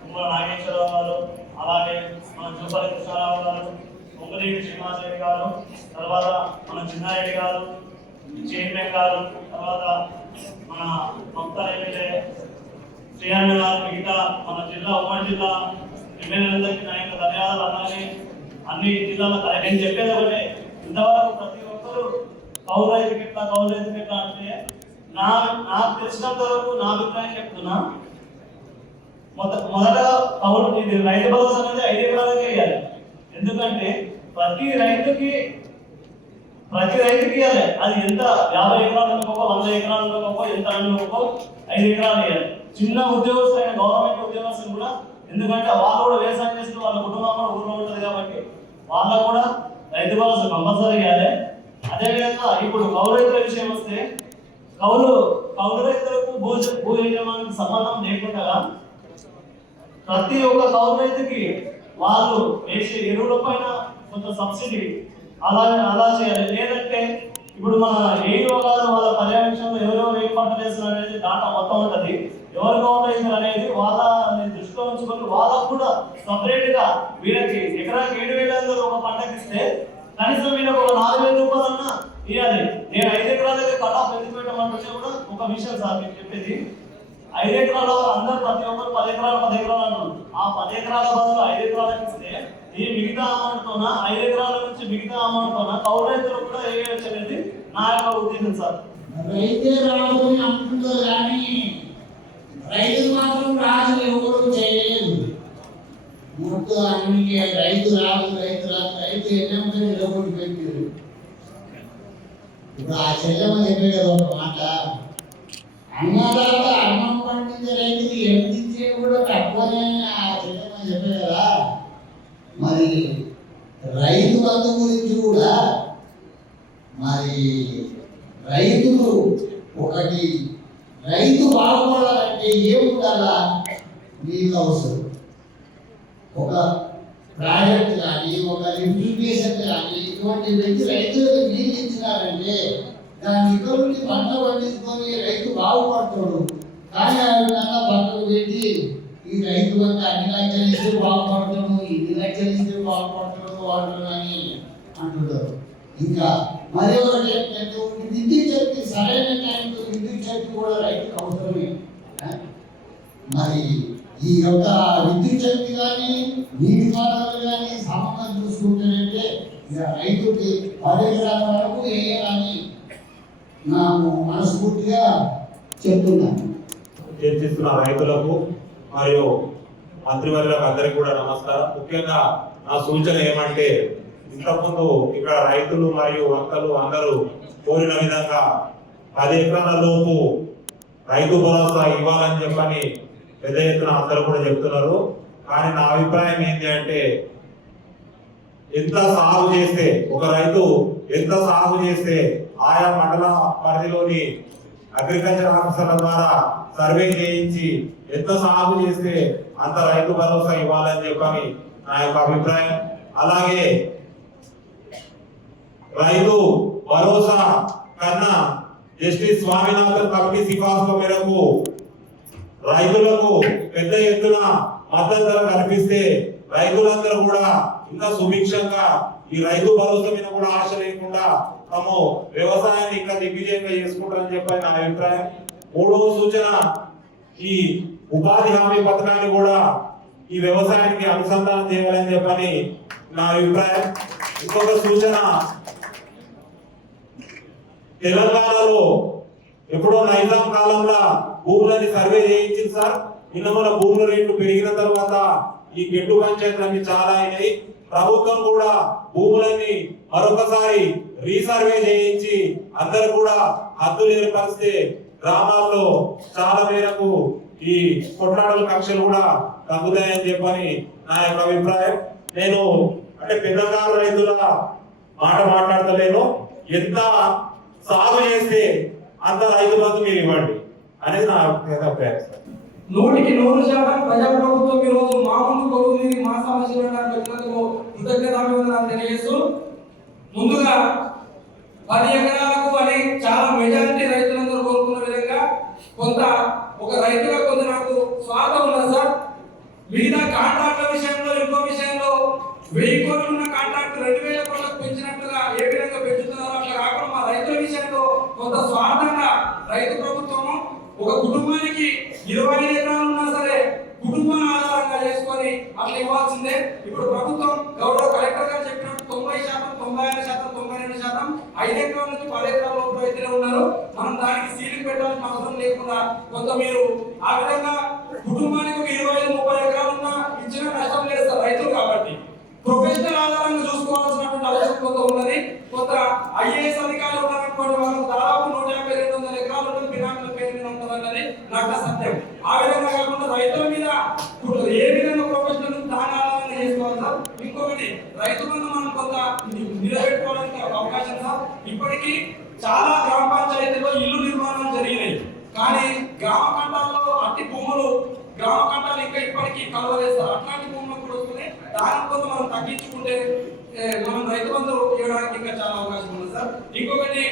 తుమ్మల నాగేశ్వరరావు గారు, అలాగే మన జూపల్లి కృష్ణారావు గారు, పొంగులేటి శ్రీనివాసరెడ్డి గారు, తర్వాత మన చిన్నారెడ్డి గారు, చైర్మన్ గారు, తర్వాత మన మొత్తం ఎమ్మెల్యే శ్రీహరణ గారు, మిగతా మన జిల్లా ఉమ్మడి జిల్లా ఎమ్మెల్యేలందరికీ నా యొక్క ధన్యవాదాలు. అలాగే అన్ని జిల్లాల నేను చెప్పేది ఒకటే, ఇంతవరకు ప్రతి ఒక్కరూ కౌలు రైతుకి ఎట్లా అంటే నాకు తెలిసినంత వరకు నా అభిప్రాయం చెప్తున్నా. మొదట కౌలు ఇది రైతు భరోసా అనేది 5 ఎకరాలకే ఇవ్వాలి. ఎందుకంటే ప్రతి రైతుకి ఇవ్వాలి. అది ఎంత 50 ఎకరాలు ఒక 100 ఎకరాలు ఒక ఎంత ఒక 5 ఎకరాలు ఇవ్వాలి. చిన్న ఉద్యోగస్తులైన గవర్నమెంట్ ఉద్యోగస్తులు కూడా, ఎందుకంటే వాళ్ళు కూడా వ్యవసాయం చేస్తూ వాళ్ళ కుటుంబం కూడా ఊళ్ళో ఉంటుంది కాబట్టి వాళ్ళకు కూడా రైతు భరోసా కంపల్సరీ ఇవ్వాలి. అదేవిధంగా ఇప్పుడు కౌలు రైతుల విషయం వస్తే కౌలు రైతులకు భూ యజమానికి సంబంధం లేకుండా ప్రతి ఒక్క కౌలు రైతుకి వాళ్ళు వేసే ఎరువుల పైన కొంత సబ్సిడీ అలా చేయాలి. లేదంటే ఇప్పుడు మన ఏఈఓ గారు వాళ్ళ పర్యవేక్షణలో ఎవరెవరు ఏం పంట వేస్తున్నారు అనేది డాటా మొత్తం ఉంటుంది. ఎవరు కౌలు రైతులు అనేది వాళ్ళ దృష్టిలో ఉంచుకొని వాళ్ళకు కూడా సపరేట్ గా వీళ్ళకి ఎకరాకి 7,000 ఒక పంటకి ఇస్తే కనీసం వీళ్ళకి ఒక 4,000 రూపాయలన్నా ఇవ్వాలి. నేను 5 ఎకరాలకి కట్ ఆఫ్ ఎందుకు పెట్టమంటే కూడా ఒక విషయం సార్ మీకు చెప్పేది, 5 ఎకరాలు అందరు ప్రతి ఒక్కరు 10 ఎకరాలు అన్నారు. ఆ 10 ఎకరాల బదులు 5 ఎకరాలకు ఇస్తే ఈ మిగతా అమౌంట్ తోన 5 ఎకరాల నుంచి మిగతా అమౌంట్ తోన కౌలు రైతులు కూడా వేయవచ్చు అనేది నా యొక్క ఉద్దేశం సార్. రైతే రాదు అంటుందో కానీ రైతు మాత్రం రాజు ఎవరు చేయలేదు. మొత్తం అన్ని రైతు రాదు ఎన్నో నిలబడి పెట్టారు. ఇప్పుడు ఆ చెల్లెమ్మ చెప్పే కదా ఒక మాట, అన్నదాత అన్నం పండించే రైతుకి ఎంత ఇచ్చే కూడా తక్కువనే ఆ చెల్లెమ్మ చెప్పే కదా. మరి రైతు బంధు గురించి కూడా మరి రైతులు ఒకటి రైతు బాగుపడాలంటే ఏముండాలా, నీళ్ళు అవసరం. ఒక ప్రాజెక్ట్ కానీ ఒక లిఫ్టిగేషన్ కానీ ఇటువంటి వ్యక్తి రైతులకు నీళ్ళు ఇచ్చినారంటే దాని ఇతరుని పంట పండించుకొని రైతు బాగుపడతాడు. కానీ ఆ విధంగా పంటలు పెట్టి ఈ రైతు అంత అన్ని లక్షలు ఇస్తే బాగుపడతాడు, ఇన్ని లక్షలు ఇస్తే బాగుపడతాడు వాళ్ళు అని అంటున్నారు. ఇంకా మరి ఒకటి ఏంటంటే విద్యుత్ శక్తి సరైన టైంలో విద్యుత్ శక్తి కూడా రైతుకు అవసరమే. మరి ఈ యొక్క విద్యుత్ శక్తి కానీ నీటి పాఠాలు కానీ సంబంధం చూసుకుంటారంటే ఇక రైతుకి 10 ఎకరాల వరకు వేయాలని నాకు మనస్ఫూర్తిగా చెప్తున్నాను. చర్చిస్తున్న రైతులకు మరియు మంత్రివర్యులకు అందరికీ కూడా నమస్కారం. ముఖ్యంగా నా సూచన ఏమంటే, ఇంతకుముందు ఇక్కడ రైతులు మరియు అక్కలు అందరూ కోరిన విధంగా 10 ఎకరాల లోపు రైతు భరోసా ఇవ్వాలని చెప్పని పెద్ద ఎత్తున అందరూ కూడా చెప్తున్నారు. కానీ నా అభిప్రాయం ఏంటి అంటే, ఎంత సాగు చేస్తే ఒక రైతు ఎంత సాగు చేస్తే ఆయా మండల పరిధిలోని అగ్రికల్చర్ ఆఫీసర్ల ద్వారా సర్వే చేయించి ఎంత సాగు చేస్తే అంత రైతు భరోసా ఇవ్వాలని చెప్పని నా యొక్క అభిప్రాయం. అలాగే రైతు భరోసా కన్నా జస్టిస్ స్వామినాథన్ కమిటీ సిఫార్సుల మేరకు రైతులకు పెద్ద ఎత్తున మద్దతు ధర కల్పిస్తే రైతులందరూ కూడా ఇంకా సుభిక్షంగా ఈ రైతు భరోసా మీద కూడా ఆశ లేకుండా తాము వ్యవసాయాన్ని ఇంకా దిగ్విజయంగా చేసుకుంటారని చెప్పని నా అభిప్రాయం. 3వ సూచన, ఈ ఉపాధి హామీ పథకాన్ని కూడా ఈ వ్యవసాయానికి అనుసంధానం చేయాలని చెప్పని నా అభిప్రాయం. ఇంకొక సూచన, తెలంగాణలో ఎప్పుడో నైజాం కాలంలో భూములని సర్వే చేయించింది సార్. నిన్న మన భూముల రేట్లు పెరిగిన తర్వాత ఈ గెట్టు పంచాయతీలన్నీ చాలా అయినాయి. ప్రభుత్వం కూడా భూములన్నీ మరొకసారి రీసర్వే చేయించి అందరూ కూడా హద్దులు ఏర్పరిస్తే గ్రామాల్లో చాలా మేరకు ఈ కొట్లాటల కక్షలు కూడా తగ్గుతాయని చెప్పని నా యొక్క అభిప్రాయం. నేను అంటే పెద్దగారు రైతుల మాట మాట్లాడతలేను, ఎంత సాగు చేస్తే అంత రైతు బంధు మీరు ఇవ్వండి అనేది నా అభిప్రాయం. 100% ప్రజాప్రభుత్వం ఈ రోజు మా ముందు కొడుకు మా సమస్యలు కృతజ్ఞతలు తెలియజేస్తూ, ముందుగా 10 ఎకరాలకు అని చాలా మెజారిటీ రైతులందరూ కోరుకున్న విధంగా కొంత స్వార్థంగా రైతు ప్రభుత్వము ఒక కుటుంబానికి 25 ఎకరాలు ఉన్నా సరే కుటుంబాన్ని ఆధారంగా చేసుకొని అట్లా ఇవ్వాల్సిందే. ఇప్పుడు ప్రభుత్వం గౌరవ కలెక్టర్ గారు చెప్పినట్టు 90%, 96%, 92% 5 ఎకరాల నుంచి 10 ఎకరాల లోపు రైతులే ఉన్నారు. మనం దానికి సీలింగ్ పెట్టాల్సిన అవసరం లేకుండా కొంత మీరు ఆ విధంగా కుటుంబానికి ఒక 25-30 ఎకరాలు ఉన్నా ఇచ్చిన నష్టం లేదు సార్ రైతులు కాబట్టి. ప్రొఫెషనల్ ఆధారంగా చూసుకోవాల్సినటువంటి అవసరం కొంత ఉన్నది. కొంత ఐఏఎస్ అధికారులు ఉన్నటువంటి వాళ్ళకు దాదాపు 150-200 ఎకరాలు ఉంటుంది, బినామీల పేరు మీద ఉంటుంది అన్నది నాకు సత్యం. ఆ విధంగా కాకుండా రైతుల మీద ఏ విధంగా ప్రొఫెషనల్ దాని ఆధారంగా చేసుకోవాలి సార్. ఇంకొకటి రైతు బంధు మనం కొంత నిలబెట్టుకోవడానికి అవకాశం సార్. ఇప్పటికీ చాలా గ్రామ పంచాయతీలో ఇల్లు నిర్మాణాలు జరిగినాయి, కానీ గ్రామ కంటాల్లో అట్టి భూములు గ్రామ కంటాలు ఇంకా ఇప్పటికీ కలవలేస్తారు. అట్లాంటి భూములు కూడా వస్తున్నాయి. దాని కోసం మనం తగ్గించుకుంటే మనం రైతు బంధు ఇవ్వడానికి ఇంకా చాలా అవకాశం ఉంది సార్. ఇంకొకటి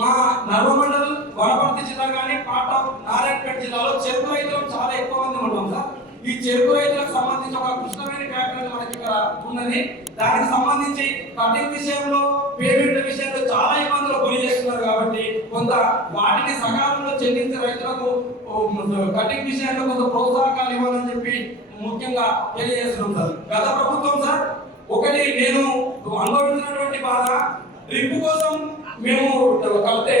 మా నర్మమండల్ వనపర్తి జిల్లా కానీ పార్ట్ ఆఫ్ నారాయణపేట జిల్లాలో చెరుకు రైతులు చాలా ఎక్కువ మంది ఉంటాం సార్. ఈ చెరుకు రైతులకు సంబంధించి ఒక కృష్ణమైన ఫ్యాక్టరీ మనకి ఇక్కడ ఉన్నది. దానికి సంబంధించి కటింగ్ విషయంలో పేమెంట్ విషయంలో చాలా ఇబ్బందులు గురి చేస్తున్నారు కాబట్టి కొంత వాటిని సకాలంలో చెల్లించే రైతులకు కటింగ్ విషయంలో కొంత ప్రోత్సాహకాలు ఇవ్వాలని చెప్పి ముఖ్యంగా తెలియజేస్తున్నాం సార్. గత ప్రభుత్వం సార్ ఒకటి నేను అనుభవించినటువంటి బాధ డ్రిప్ కోసం మేము కలితే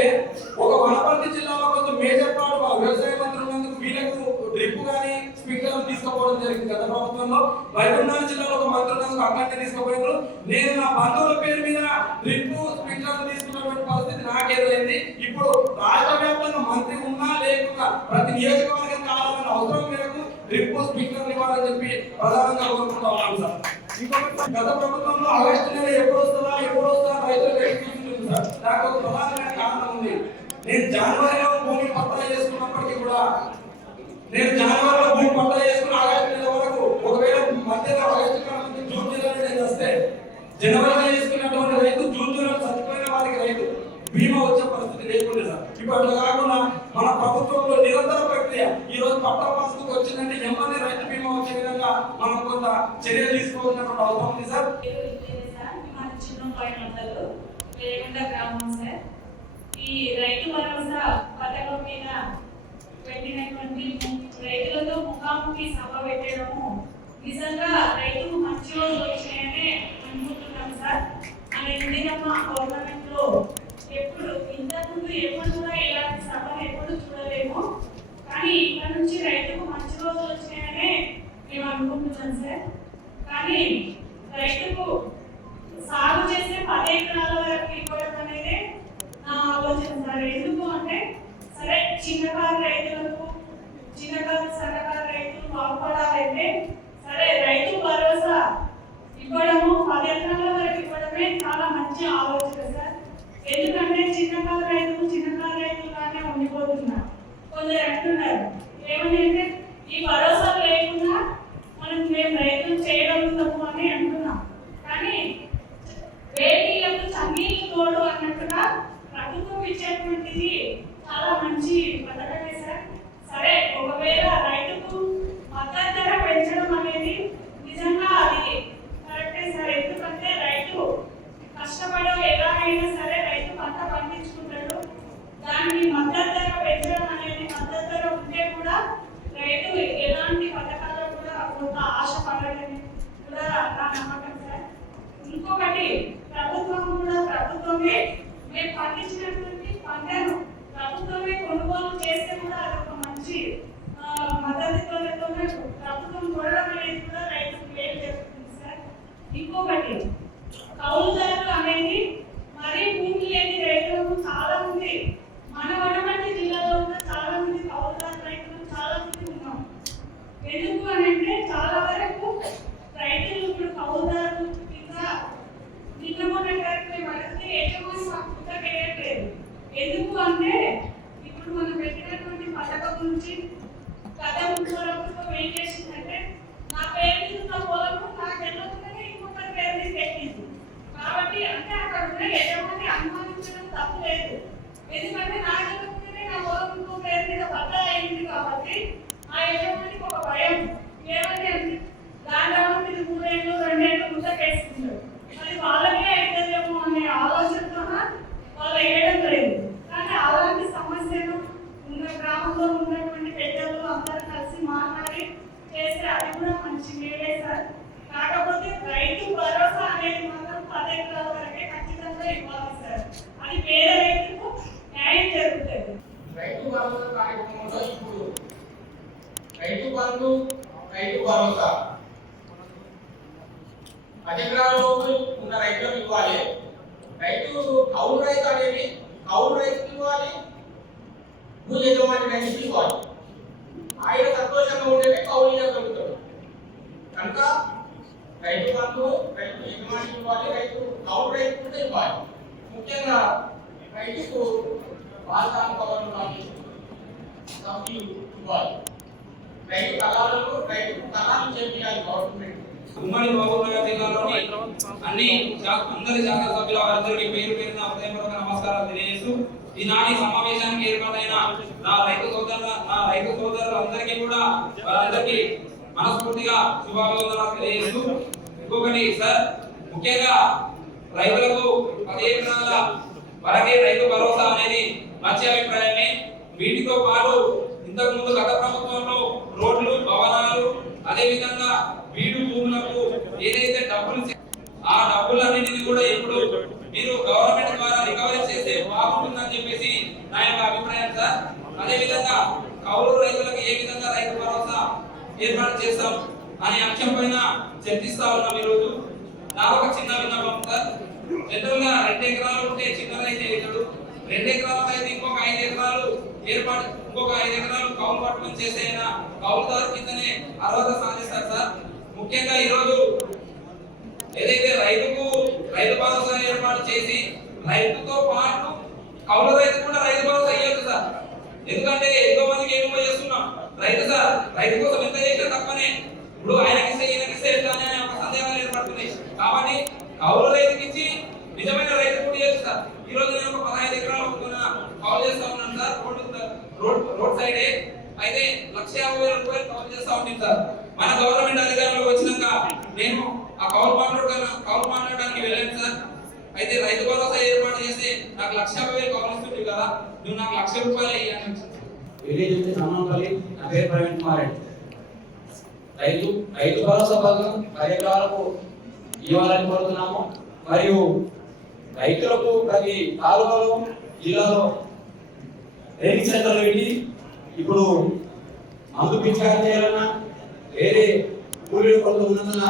ఒక వనపర్తి జిల్లాలో కొంత మేజర్ పార్ట్ వ్యవసాయ మంత్రులు ఉన్నందుకు వీళ్ళకు డ్రిప్ కానీ స్ప్రింక్లర్ తీసుకుపోవడం జరిగింది గత ప్రభుత్వంలో. వైకుంఠాల జిల్లాలో ఒక మంత్రి ఉన్నందుకు అక్కడికి తీసుకుపోయినారు. నేను నా బంధువుల పేరు మీద డ్రిప్ స్ప్రింక్లర్ తీసుకున్నటువంటి పరిస్థితి నాకేదైంది. ఇప్పుడు రాష్ట్ర వ్యాప్తంగా మంత్రి ఉన్నా లేకుండా ప్రతి నియోజకవర్గం కావాలన్న అవసరం మేరకు డ్రిప్ స్ప్రింక్లర్ ఇవ్వాలని చెప్పి ప్రధానంగా కోరుకుంటా ఉన్నాను సార్. ఇంకొకటి గత ప్రభుత్వంలో ఆగస్టు నెల ఎప్పుడు వస్తుందా రైతులు వేడుకుంటుంది సార్. దానికి ఒక ప్రధానమైన కారణం ఉంది. నేను జనవరిలో భూమి పట్టా చేసుకున్నప్పటికీ కూడా ఆగస్టు నెల వరకు ఒకవేళ మధ్యలో ఆగస్టు నుంచి జూన్ జూలై నేను వస్తే జనవరిలో చేసుకున్నటువంటి రైతు జూన్ జూలై చచ్చిపోయిన వారికి రైతు బీమా వచ్చే పరిస్థితి లేకుండా సార్. ఇప్పుడు అట్లా కాకుండా మన ప్రభుత్వంలో నిరంతర ప్రక్రియ ఈ రోజు పట్టా పాస్బుక్ వచ్చిందంటే ఎమ్మని రైతు బీమా వచ్చే విధంగా మనం కొంత చర్యలు తీసుకోవాల్సినటువంటి అవసరం ఉంది సార్. ఈ రైతు భరోసా పథకం మీద పెట్టినటువంటి రైతులతో ముఖాముఖి సభ పెట్టడము నిజంగా రైతుకు మంచి రోజు వచ్చాయని అనుకుంటున్నాం సార్. అని ఇందిరమ్మ గవర్నమెంట్ లో ఎప్పుడు ఇంతకుముందు ఎప్పుడు కూడా ఇలాంటి సభను ఎప్పుడు చూడలేము, కానీ ఇక్కడ నుంచి రైతుకు మంచి రోజులు వచ్చాయనే మేము అనుకుంటున్నాం సార్. కానీ రైతుకు సాగు చేసే 10 ఎకరాల వరకు ఇవ్వడం అనేది నా ఆలోచన సార్. ఎందుకు అంటే సరే చిన్నకారు రైతులకు సన్నకారు రైతులు బాగుపడాలంటే సరే రైతు భరోసా ఇవ్వడము 10 ఎకరాల వరకు ఇవ్వడమే చాలా మంచి ఆలోచన సార్. ఎందుకంటే చిన్నకారు రైతులుగానే ఉండిపోతున్నారు. కొందరు అంటున్నారు ఏమని అంటే ఈ భరోసా లేకుండా మేము రైతులు చేయడం తప్పు అని అంటున్నాం. కానీ వేడిలకు చన్నీళ్ళు తోడు అన్నట్టుగా ప్రభుత్వం ఇచ్చేటువంటిది చాలా మంచి పథకమే సార్. సరే ఒకవేళ రైతుకు మద్దతు ధర పెంచడం అనేది నిజంగా అది కరెక్టే సార్. ఎందుకంటే రైతు కష్టపడో ఎలాగైనా సరే రైతు పంట పండించుకుంటాడు. దానికి మద్దతు ధర పెంచడం అనేది మద్దతు ధర ఉంటే కూడా రైతు ఎలాంటి పథకాల్లో కూడా కొంత ఆశపడాలని కూడా నా నమ్మకం సార్. ఇంకొకటి ప్రభుత్వమే మేము పండించినటువంటి పంటను ప్రభుత్వమే కొనుగోలు చేస్తే కూడా అదొక మంచి మద్దతుతోనే ప్రభుత్వం కొనడం అనేది కూడా రైతుకు మేలు చేస్తుంది సార్. ఇంకొకటి కౌలుదారులు అనేది మరీ భూమి లేని రైతులకు చాలా మంది మన వనపర్తి జిల్లాలో ఉన్న చాలా మంది కౌలుదారు రైతులు చాలా మంది ఉన్నాం. ఎందుకు అని అంటే చాలా వరకు రైతులు ఇప్పుడు కౌలుదారులు ఇంకా నిన్నమొన్నటి మనకి యజమాని వేయట్లేదు. ఎందుకు అంటే ఇప్పుడు మనం పెట్టినటువంటి పథకం నుంచి గత ప్రభుత్వం ఏం చేసిందంటే నా పేరు మీద ఉన్న పొలము నాకు వెళ్ళకుండానే ఇంకొకరి పేరు మీద పెట్టింది. కాబట్టి అంటే అక్కడ ఉన్న యజమాని అనుమానించడం తప్పు లేదు. ఎందుకంటే నాకు వెళ్ళకుండానే నా పొలం ఇంకో పేరు మీద పట్టా అయింది కాబట్టి ఆ యజమానికి ఒక భయం. ఏమని అంటే దాంట్లో మీద 3 ఏళ్ళు 2 ఏళ్ళు ముందకేస్తున్నారు. మరి వాళ్ళకే అవుతుందేమో అనే ఆలోచనతో వాళ్ళు వేయడం లేదు. గ్రామంలో ఉన్నటువంటి పెద్దలు అందరూ కలిసి మాట్లాడి చేస్తే అది కూడా మంచి మేలే సార్. కాకపోతే రైతు భరోసా అనేది మాత్రం 10 ఎకరాల వరకే ఖచ్చితంగా ఇవ్వాలి సార్. అది పేద రైతుకు న్యాయం జరుగుతుంది. రైతు భరోసా కార్యక్రమంలో ఇప్పుడు రైతు బంధు, రైతు భరోసా 10 ఎకరాల లోపు ఉన్న రైతులకు ఇవ్వాలి. రైతు కౌలు రైతు అనేది కౌలు రైతుకి ఇవ్వాలి, భూ యజమాని రైతుకి ఇవ్వాలి. ఆయన సంతోషంగా ఉంటేనే కౌలు ఇవ్వగలుగుతాడు. కనుక రైతు బంధు రైతు యజమానికి ఇవ్వాలి, రైతు కౌలు రైతు కూడా ఇవ్వాలి. ముఖ్యంగా రైతుకు బాల్కాన్ కవర్లు కానీ సబ్సిడీ ఇవ్వాలి. రైతు కళాలు చేయాలి గవర్నమెంట్. ఉమ్మడి మహబూబ్నగర్ జిల్లాలోని అందరి శాఖ సభ్యుల వారందరికీ పేరు పేరున హృదయపూర్వక నమస్కారాలు తెలియజేస్తూ ఈనాటి సమావేశానికి ఏర్పాటైన నా రైతు సోదరులందరికీ కూడా వారందరికీ మనస్ఫూర్తిగా శుభాభివందనాలు తెలియజేస్తూ, ఇంకొకటి సార్, ముఖ్యంగా రైతులకు 10 ఎకరాల వరకే రైతు భరోసా అనేది మంచి అభిప్రాయమే. వీటితో పాటు ఇంతకు ముందు గత ప్రభుత్వంలో రోడ్లు, భవనాలు, అదే విధంగా వీడు భూములకు ఏదైతే డబ్బులు ఆ డబ్బులన్నింటినీ కూడా ఇప్పుడు మీరు గవర్నమెంట్ ద్వారా రికవరీ చేస్తే బాగుంటుందని చెప్పేసి నా యొక్క అభిప్రాయం సార్. అదే విధంగా కౌలు రైతులకు ఏ విధంగా రైతు భరోసా ఏర్పాటు చేస్తాం అనే అంశం పైన చర్చిస్తా ఉన్నాం ఈరోజు. నా ఒక చిన్న విన్నపం సార్, జనరల్ గా 2 ఎకరాలు ఉంటే చిన్న రైతు అవుతాడు, 2 ఎకరాలకు అయితే ఇంకొక 5 ఎకరాలు ఏర్పాటు, ఇంకొక 5 ఎకరాలు కౌలు పట్టుకుని చేసే కౌలుదారు కిందనే అర్హత సాధిస్తారు సార్. ముఖ్యంగా ఈరోజు ఏదైతే రైతు భరోసా ఏర్పాటు చేసి రైతుతో పాటు కౌలు రైతు కూడా రైతు భరోసా ఇవ్వచ్చు సార్. ఎందుకంటే ఎంతో మందికి ఏమో చేస్తున్నాం రైతు సార్, రైతు కోసం ఎంత చేసినా తప్పనే, ఇప్పుడు ఆయనకిస్తే ఈయనకిస్తే ఎట్లా అనే ఒక సందేహాలు ఏర్పడుతున్నాయి. కాబట్టి కౌలు రైతుకి ఇచ్చి నిజమైన రైతు కూడా చేయొచ్చు సార్. ఈ రోజు నేను ఒక 15 ఎకరాలు కౌలు చేస్తా ఉన్నాను సార్, రోడ్ సైడే అయితే 1,50,000 రూపాయలు కౌలు చేస్తా ఉంది సార్. మన గవర్నమెంట్ అధికారంలోకి వచ్చినాక నేను ఆ కౌలు మాట్లాడడానికి వెళ్ళాను సార్. అయితే రైతు భరోసా ఏర్పాటు చేస్తే నాకు 1,50,000 కౌలు ఇస్తుంది కదా, నువ్వు నాకు 1,00,000 రూపాయలు ఇవ్వాలి. విలేజ్ వచ్చి సమానపల్లి, నా పేరు ప్రవీణ్ కుమార్ రెడ్డి. రైతు భరోసా పథకం 10 ఎకరాలకు ఇవ్వాలని కోరుతున్నాము. మరియు రైతులకు ప్రతి తాలూకాలో జిల్లాలో ట్రైనింగ్ సెంటర్లు పెట్టి ఇప్పుడు మందు పిచికారీ చేయాలన్నా వేరే కూలీల కొరత ఉన్నందున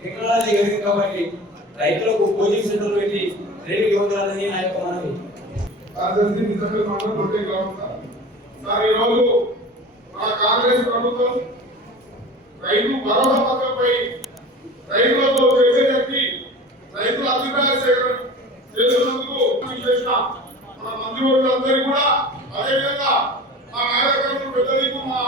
టెక్నాలజీ ఎదిగింది కాబట్టి రైతులకు కోచింగ్ సెంటర్లు పెట్టి ట్రైనింగ్ ఇవ్వగలరని నా యొక్క మనవి. సార్, ఈరోజు మన కాంగ్రెస్ ప్రభుత్వం రైతు భరోసా పథకంపై రైతులతో చర్చ జరిపి రైతుల అభిప్రాయ సేకరణ చేస్తున్నందుకు చేసిన మన మంత్రివర్గులందరికీ కూడా, అదేవిధంగా మా నాయకులు పెద్దలకు, మా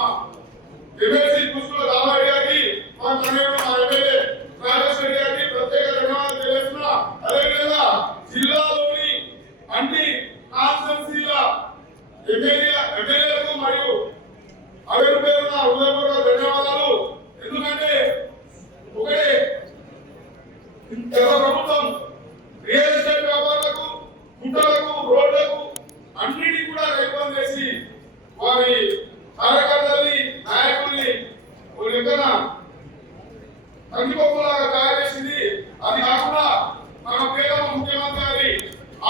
ఎమ్మెల్సీ పుష్పల రామారెడ్డి గారికి, మా కన్వీనర్ మా ఎమ్మెల్యే రాజేష్ రెడ్డి గారికి ప్రత్యేక ధన్యవాదాలు తెలియజేస్తున్నా. అదేవిధంగా జిల్లాలోని అన్ని కాన్స్టిట్యున్సీల ఎమ్మెల్యేలకు మరియు అవేరు పేరున హృదయపూర్వక ధన్యవాదాలు. ఎందుకంటే ఒకటే గత ప్రభుత్వం రియల్ ఎస్టేట్ వ్యాపారులకు, గుట్టలకు, రోడ్లకు అన్నిటి కూడా రైతు చేసి వారి కార్యకర్తల్ని, నాయకుల్ని ఎక్కడ కందిపప్పులాగా తయారు చేసింది. అది కాకుండా మన ప్రియతమ ముఖ్యమంత్రి గారి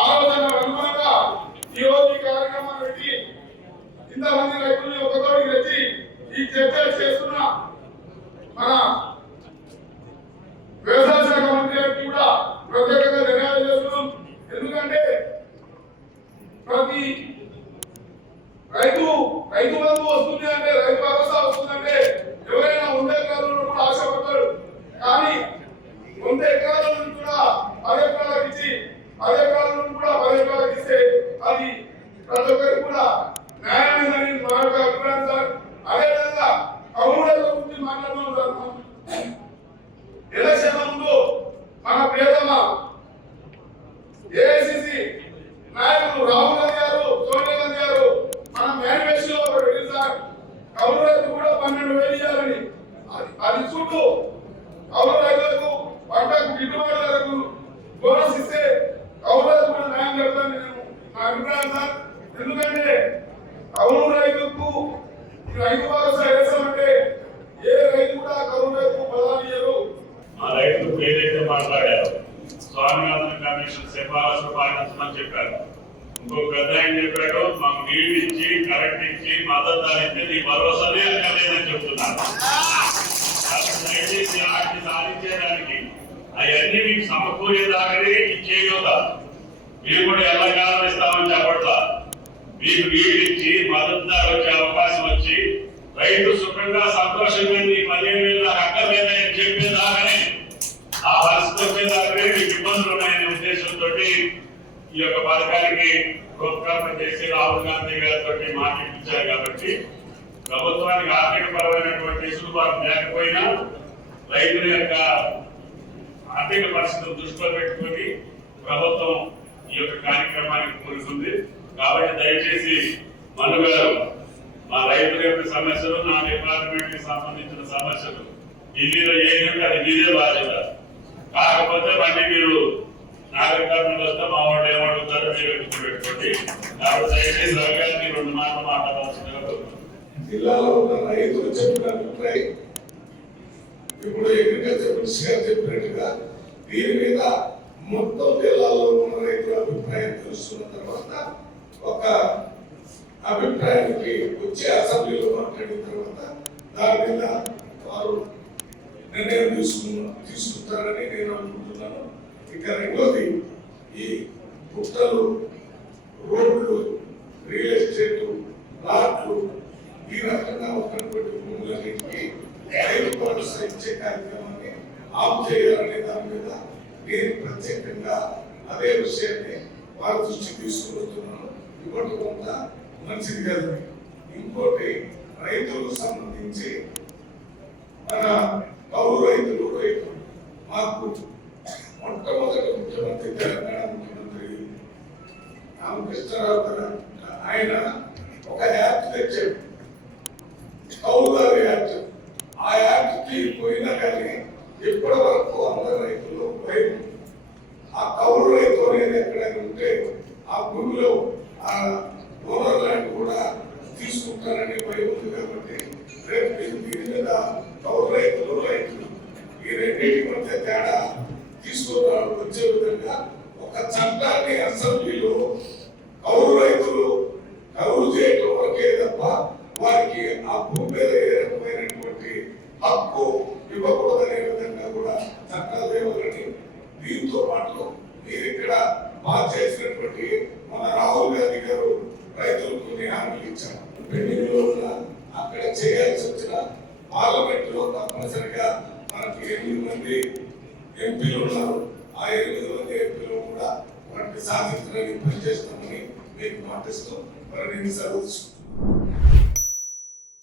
ఆలోచన అనుగుణంగా ఈ రోజు ఈ కార్యక్రమాన్ని పెట్టి ఇంతమంది రైతుల్ని ఒకతోడికి తెచ్చి ఈ చర్చ చేస్తున్న మన వ్యవసాయ శాఖ మంత్రి గారికి కూడా ప్రత్యేకంగా ధన్యవాదాలు చేస్తున్నాం. ఎందుకంటే ప్రతి రైతు బంధు వస్తుంది అంటే, రైతు భరోసా వస్తుందంటే ఎవరైనా 100 ఎకరాల కూడా ఆశపడతారు. కానీ 100 ఎకరాల నుండి కూడా 10 ఎకరాలకు ఇచ్చి, 10 ఎకరాల నుండి కూడా 10 ఎకరాలకు ఇస్తే అది ప్రతి ఒక్కరికి కూడా న్యాయమైనదని మా యొక్క అభిప్రాయం సార్. అదేవిధంగా కౌలుల గురించి మాట్లాడుతున్నాం సార్. స్వామినాథన్ కమిషన్ సిఫారసు పాటించమని చెప్పారు. ఇంకొక పెద్ద ఆయన చెప్పాడు, మాకు నీళ్ళు ఇచ్చి కరెంట్ ఇచ్చి మద్దతు ధర ఇచ్చి నీ భరోసానే అక్కర్లేదని చెప్తున్నారు. దయచేసి వాటిని సాధించేదానికి అవన్నీ మీకు సమకూరేదాకనే ఇచ్చేయోగా మీరు కూడా ఎల్లకాలం ఇస్తామని చెప్పట్లా. మీకు నీళ్ళు ఇచ్చి మద్దతు ధర వచ్చే అవకాశం వచ్చి రైతు సుఖంగా సంతోషంగా నీ 15,000 నాకు అక్కర్లేదని చెప్పేదాకనే, ఆ పరిస్థితి వచ్చేదాకనే మీకు ఇబ్బందులు ఉన్నాయనే ఉద్దేశంతో ఈ యొక్క పథకానికి రూపకల్పన చేసి రాహుల్ గాంధీ గారితో మాట్లాడించారు. కాబట్టి ప్రభుత్వానికి ఆర్థిక పరమైనటువంటి వెసులుబాటు లేకపోయినా రైతుల యొక్క ఆర్థిక పరిస్థితులు దృష్టిలో పెట్టుకొని ప్రభుత్వం ఈ యొక్క కార్యక్రమానికి పూనుకుంది. కాబట్టి దయచేసి మను గారు, మా రైతుల యొక్క సమస్యలు, నా డిపార్ట్మెంట్ కి సంబంధించిన సమస్యలు ఢిల్లీలో ఏదంటే అది మీదే బాధ్యత. కాకపోతే మళ్ళీ మీరు నాగరికర్ణలు వస్తే మా వాళ్ళు ఏమడుగుతారో మీరు పెట్టుకోండి. కాబట్టి దయచేసి రవిగారికి 2 మాటలు మాట్లాడాల్సిందిగా జిల్లాలో ఉన్న రైతులు చెప్పిన అభిప్రాయం ఇప్పుడు అగ్రికల్చర్ మినిస్టర్ గారు చెప్పినట్టుగా దీని మీద మొత్తం జిల్లాలో ఉన్న రైతుల అభిప్రాయం తెలుసుకున్న తర్వాత ఒక అభిప్రాయానికి వచ్చే అసెంబ్లీలో మాట్లాడిన తర్వాత దాని మీద వారు నిర్ణయం తీసుకుంటారని నేను అనుకుంటున్నాను. ఇక రెండోది, ఈ గుట్టలు, రోడ్లు, రియల్ ఎస్టేట్, ప్లాట్లు, ఈ రకంగా ఉన్నటువంటి భూములన్నింటికి రైతు భరోసా ఇచ్చే కార్యక్రమాన్ని ఆపు చేయాలనే దాని మీద నేను ప్రత్యేకంగా అదే విషయాన్ని వారి దృష్టికి తీసుకువస్తున్నాను. ఇప్పటి కొంత మంచిది కదా. ఇంకోటి, రైతులకు సంబంధించి మన కౌలు రైతులు మాకు మొట్టమొదటి ముఖ్యమంత్రి, తెలంగాణ ముఖ్యమంత్రి రామకృష్ణరావు గారు ఆయన ఒక యాక్ట్ తెచ్చాడు, కౌలుదారు యాక్ట్. ఆ యాక్ట్ పోయినా కానీ ఇప్పటి వరకు అందరు రైతులు భయం. ఆ కౌలు రైతు అనేది ఎక్కడైనా ఉంటే ఆ భూమిలో ఆ ఓనర్ ల్యాండ్ కూడా తీసుకుంటారని భయం ఉంది. కాబట్టి రేపు దీని మీద కౌలు రైతులు ఈ రెండింటి మధ్య తేడా తీసుకురావడం వచ్చే విధంగా ఒక చట్టాన్ని అసెంబ్లీలో కౌలు రైతులు కౌలు చేయటం వరకే తప్ప వారికి ఆ భూమి మీద ఏ రకమైనటువంటి హక్కు ఇవ్వకూడదనే విధంగా కూడా చట్టాలు తేవాలని, దీంతో పాటు మీరు ఇక్కడ బాగా చేసినటువంటి మన రాహుల్ గాంధీ గారు రైతులకు కొన్ని హామీలు ఇచ్చారు. పెండింగ్ లో ఉన్న అక్కడ చేయాల్సి వచ్చిన పార్లమెంట్ లో తప్పనిసరిగా మనకి 8 మంది ఎంపీలు ఉన్నారు. ఆ 8 మంది ఎంపీలు కూడా వాటిని సాధించడానికి పనిచేస్తామని మీకు మాటిస్తూ మరి నేను సెలవు